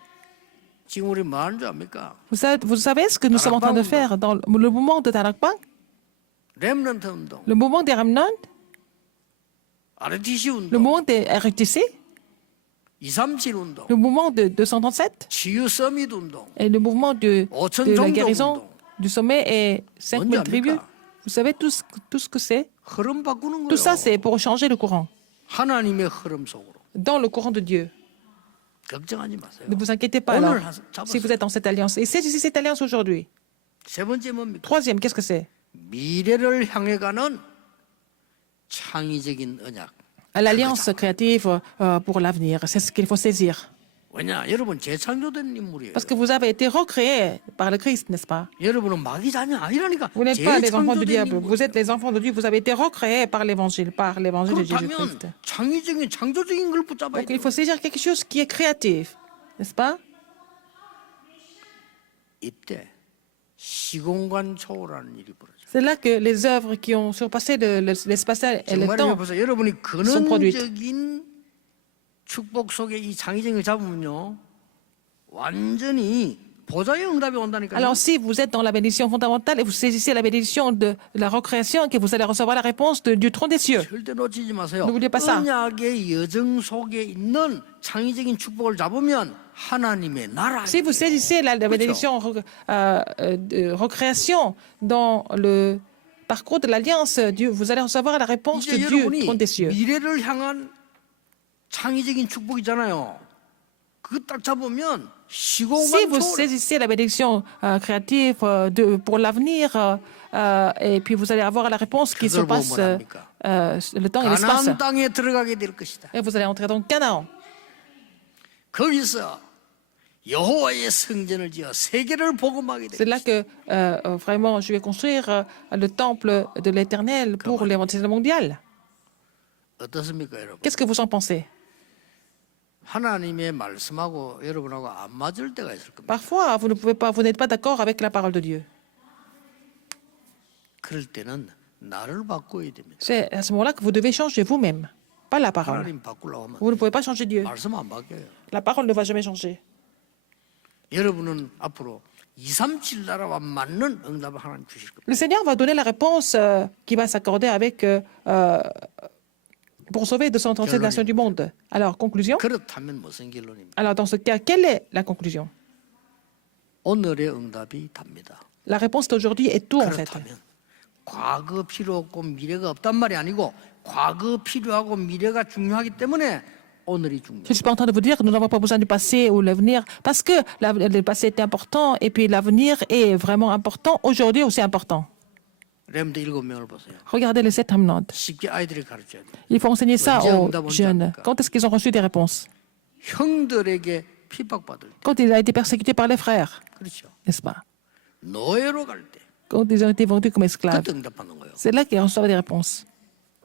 지금 우리 뭐 하는 줄 압니까? Vous savez ce que nous sommes en train de faire dans le mouvement de Tarakpang, 렘넌트 운동, le mouvement des Remnants, RTC le 운동, mouvement des RUTC, 237 운동, le mouvement de 237 치유 서밋 운동. et le mouvement de la 종교 guérison 운동. du sommet et 5000 뭔지 tribus. 압니까? Vous savez tout ce que c'est? 흐름 바꾸는 Tout ça, 거예요. c'est pour changer le courant, 하나님의 흐름 속으로. dans le courant de Dieu. 걱정하지 마세요. Ne vous inquiétez pas 오늘 alors, 잡았어요. si vous êtes dans cette alliance. Et saisissez cette alliance aujourd'hui. 세 번째 뭡니까? Troisième, qu'est-ce que c'est? 미래를 향해 가는 창의적인 언약. L'alliance créative pour l'avenir. C'est ce qu'il faut saisir. 왜냐? 여러분 재창조된 인물이에요. Parce que vous avez été recréés par le Christ, n'est-ce pas? 여러분은 마귀 자녀 아니라니까. Vous n'êtes pas les enfants du 재창조된 diable, vous 인물. êtes les enfants de Dieu, vous avez été recréés par l'évangile de Jésus-Christ. 그렇다면 창의적인 창조적인 걸 붙잡아야 Donc il 돼요. faut saisir quelque chose qui est créatif, n'est-ce pas? 이때 시공간 초월하는 일이 벌어져. C'est là que les œuvres qui ont surpassé l'espace et le 정말 temps. 보세요. 여러분이 sont produites. 근원적인 축복 속에 이 창의적인 걸 잡으면요, 완전히 보좌의 응답이 온다니까요. Alors si vous êtes dans la bénédiction fondamentale et vous saisissez la bénédiction de la recréation, que vous allez recevoir la réponse du trône des cieux. 절대 놓치지 마세요. N'oubliez pas ça. 언약의 여정 속에 있는 창의적인 축복을 잡으면 하나님의 나라. Si vous saisissez la bénédiction de recréation dans le parcours de l'Alliance, Dieu, vous allez recevoir la réponse de 이제 Dieu, 여러분이 trône des cieux. 미래를 향한 창의적인 축복이잖아요. 그거 딱 잡으면 Si 시공간 vous 초월. saisissez la bénédiction créative pour l'avenir, et puis vous allez avoir la réponse qui 그걸 보고 surpasse 뭐랍니까? le temps et l'espace. 가나안 땅에 들어가게 될 것이다. Et vous allez entrer dans Canaan. 거기서 여호와의 성전을 지어 세계를 복음하게 될 C'est là 것이다. que vraiment je vais construire le temple de l'Éternel pour l'évangile mondial. 어떻습니까, 여러분? Qu'est-ce que vous en pensez? 하나님의 말씀하고 여러분하고 안 맞을 때가 있을 겁니다. Parfois, vous n'êtes pas d'accord avec la parole de Dieu. 그럴 때는 나를 바꿔야 됩니다. C'est à ce moment-là que vous devez changer vous-même, pas la parole. 하나님 바꾸려고 하면 Vous ne pouvez pas changer Dieu. 말씀 안 바뀌어요. La parole ne va jamais changer. 여러분은 앞으로 237 나라와 맞는 응답을 하나님 주실 겁니다. Le Seigneur va donner la réponse qui va s'accorder avec pour sauver 237 nations du monde. Alors, conclusion. 그렇다면 무슨 결론입니까? Alors, dans ce cas, quelle est la conclusion? 오늘의 응답이 답니다. La réponse d'aujourd'hui est tout, en fait. 그렇다면 과거 필요 없고 미래가 없단 말이 아니고 과거 필요하고 미래가 중요하기 때문에 오늘이 Je ne 중요해요. suis pas en train de vous dire que nous n'avons pas besoin du passé ou l'avenir, parce que le passé était important et puis l'avenir est vraiment important. Aujourd'hui aussi important. 렘드 7명을 보세요. Regardez les 7 hymnodes. 쉽게 아이들이 가르쳐야 돼요. Il faut enseigner ça 언제 aux 응답 jeunes. 언제 합니까? Quand est-ce qu'ils ont reçu des réponses? 형들에게 핍박받을 때, Quand il a été persécuté par les frères, 그렇죠. n'est-ce pas? 노예로 갈 때, Quand ils ont été vendus comme esclaves. 그때 응답받는 거예요. C'est là qu'ils reçoivent des réponses.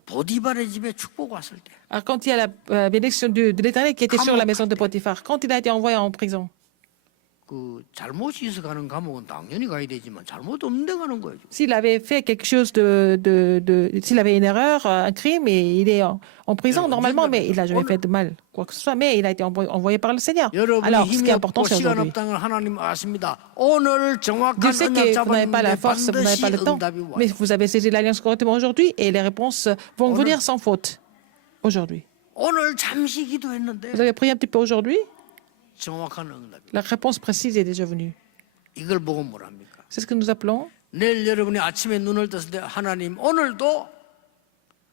보디발의 집에 축복 왔을 때, Alors, quand il y a la bénédiction de l'Éternel qui était sur la maison de Potiphar, quand il a été envoyé en prison, 그 잘못이 있어 가는 감옥은 당연히 가야 되지만 잘못 없는데 가는 거예요. s'il avait fait quelque chose s'il avait une erreur, un crime, et il est en prison normalement, mais il n'a jamais fait de mal, quoi que ce soit, mais il a été envoyé par le Seigneur. 여러분이 Alors, ce qui 힘이 est important, 없고 c'est 시간 aujourd'hui. 없다는 걸 하나님 아십니다. 오늘 정확한 Dieu sait 언약 que vous n'avez pas la 잡았는데 force, vous n'avez 반드시 pas le temps, 응답이 mais 와요. vous avez saisi l'alliance correctement aujourd'hui et les réponses vont venir sans faute aujourd'hui. 오늘 잠시 기도했는데 Vous avez prié un petit peu aujourd'hui, 정확한 응답이. la réponse précise est déjà venue. 이걸 보고 뭐랍니까? C'est ce que nous appelons. 내일 여러분이 아침에 눈을 떴을 때 하나님 오늘도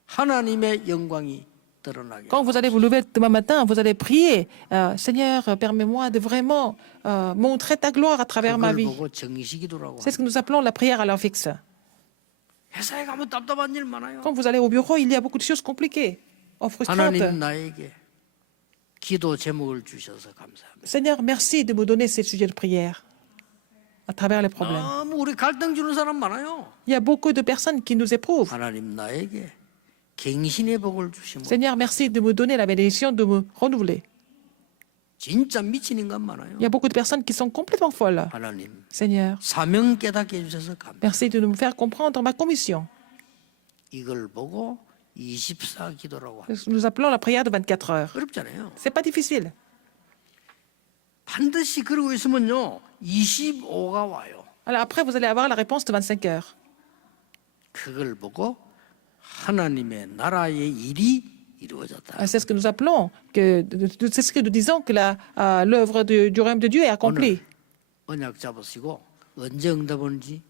하나님의 영광이 드러나게. Quand vous allez vous lever demain matin, vous allez prier, Seigneur, permets-moi de vraiment montrer ta gloire à travers ma 그걸 vie. 보고 정시기도라고. C'est ce que nous appelons la prière à l'heure fixe. 회사에 가면 답답한 일 많아요. Quand vous allez au bureau, il y a beaucoup de choses compliquées, frustrantes. 하나님 나에게 기도 제목을 주셔서 감사합니다. Seigneur, merci de me donner ces sujets de prière à travers les problèmes. 너무 우리 갈등 주는 사람 많아요. Il y a beaucoup de personnes qui nous éprouvent. 하나님 나에게 갱신의 복을 주시면 Seigneur, merci de me donner la bénédiction de me renouveler. 진짜 미친 인간 Il 많아요. y a beaucoup de personnes qui sont complètement folles. 하나님 Seigneur, 사명 깨닫게 해주셔서 감사합니다. merci de nous faire comprendre ma commission. 이걸 보고 24 기도라고 합니다. Nous appelons la prière de 24 heures. 어렵잖아요. C'est pas difficile. 반드시 그러고 있으면요 25가 와요. Alors après, vous allez avoir la réponse de 25 heures. 그걸 보고 하나님의 나라의 일이 이루어졌다. C'est ce que nous appelons, c'est ce que nous disons que l'œuvre du royaume de Dieu est accomplie. 언약 잡으시고 언제 응답 오는지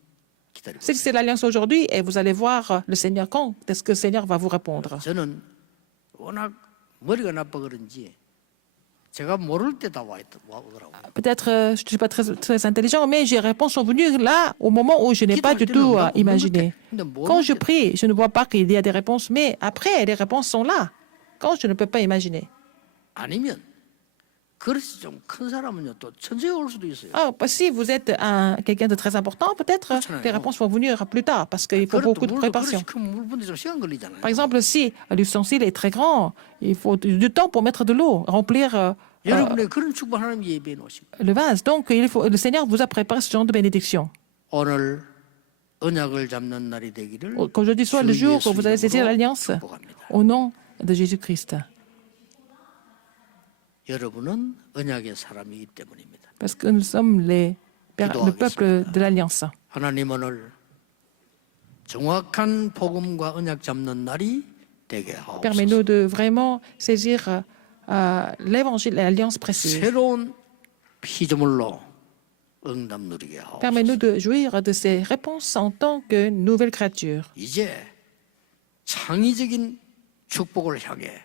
기다리고. C'est l'alliance aujourd'hui et vous allez voir le Seigneur quand est-ce que le Seigneur va vous répondre. 저는 워낙 머리가 나빠 그런지 제가 모를 때 다 오더라고요. Peut-être je ne suis pas très intelligent, mais les réponses sont venues là au moment où je n'ai pas du tout imaginé. Quand je prie, je ne vois pas qu'il y a des réponses, mais après, les réponses sont là, quand je ne peux pas imaginer. 아니면 그릇이 좀 큰 사람은요 또 천재가 올 수도 있어요. Ah, si vous êtes quelqu'un de très important, peut-être les réponses vont venir plus tard parce qu'il faut beaucoup de préparation. 그릇이 큰 물분데 좀 시간 걸리잖아요. Par exemple, si l'ustensile est très grand, il faut du temps pour mettre de l'eau, remplir 여러분의 그런 축복 하나님 예배해 놓으시고 le vase. Donc, le Seigneur vous a préparé ce genre de bénédiction. 오늘 언약을 잡는 날이 되기를 Qu'aujourd'hui soit le jour où vous allez saisir l'alliance 축복합니다. au nom de Jésus-Christ. 여러분은 언약의 사람이기 때문입니다. Parce que nous sommes le peuple de l'alliance. 하나님 오늘 정확한 복음과 언약 잡는 날이 되게 하옵소서. Permets-nous de vraiment saisir l'évangile et l'alliance précise. 새로운 피조물로 응답 누리게 하옵소서. Permets-nous de jouir de ces réponses en tant que nouvelle créature. 이제 창의적인 축복을 향해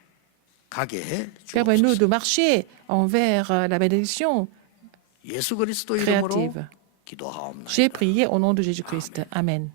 가게 해 Permets-nous 주옵소서. de marcher envers la bénédiction 예수 그리스도 이름으로 créative. 기도하옵나이다. J'ai prié au nom de Jésus-Christ. Amen.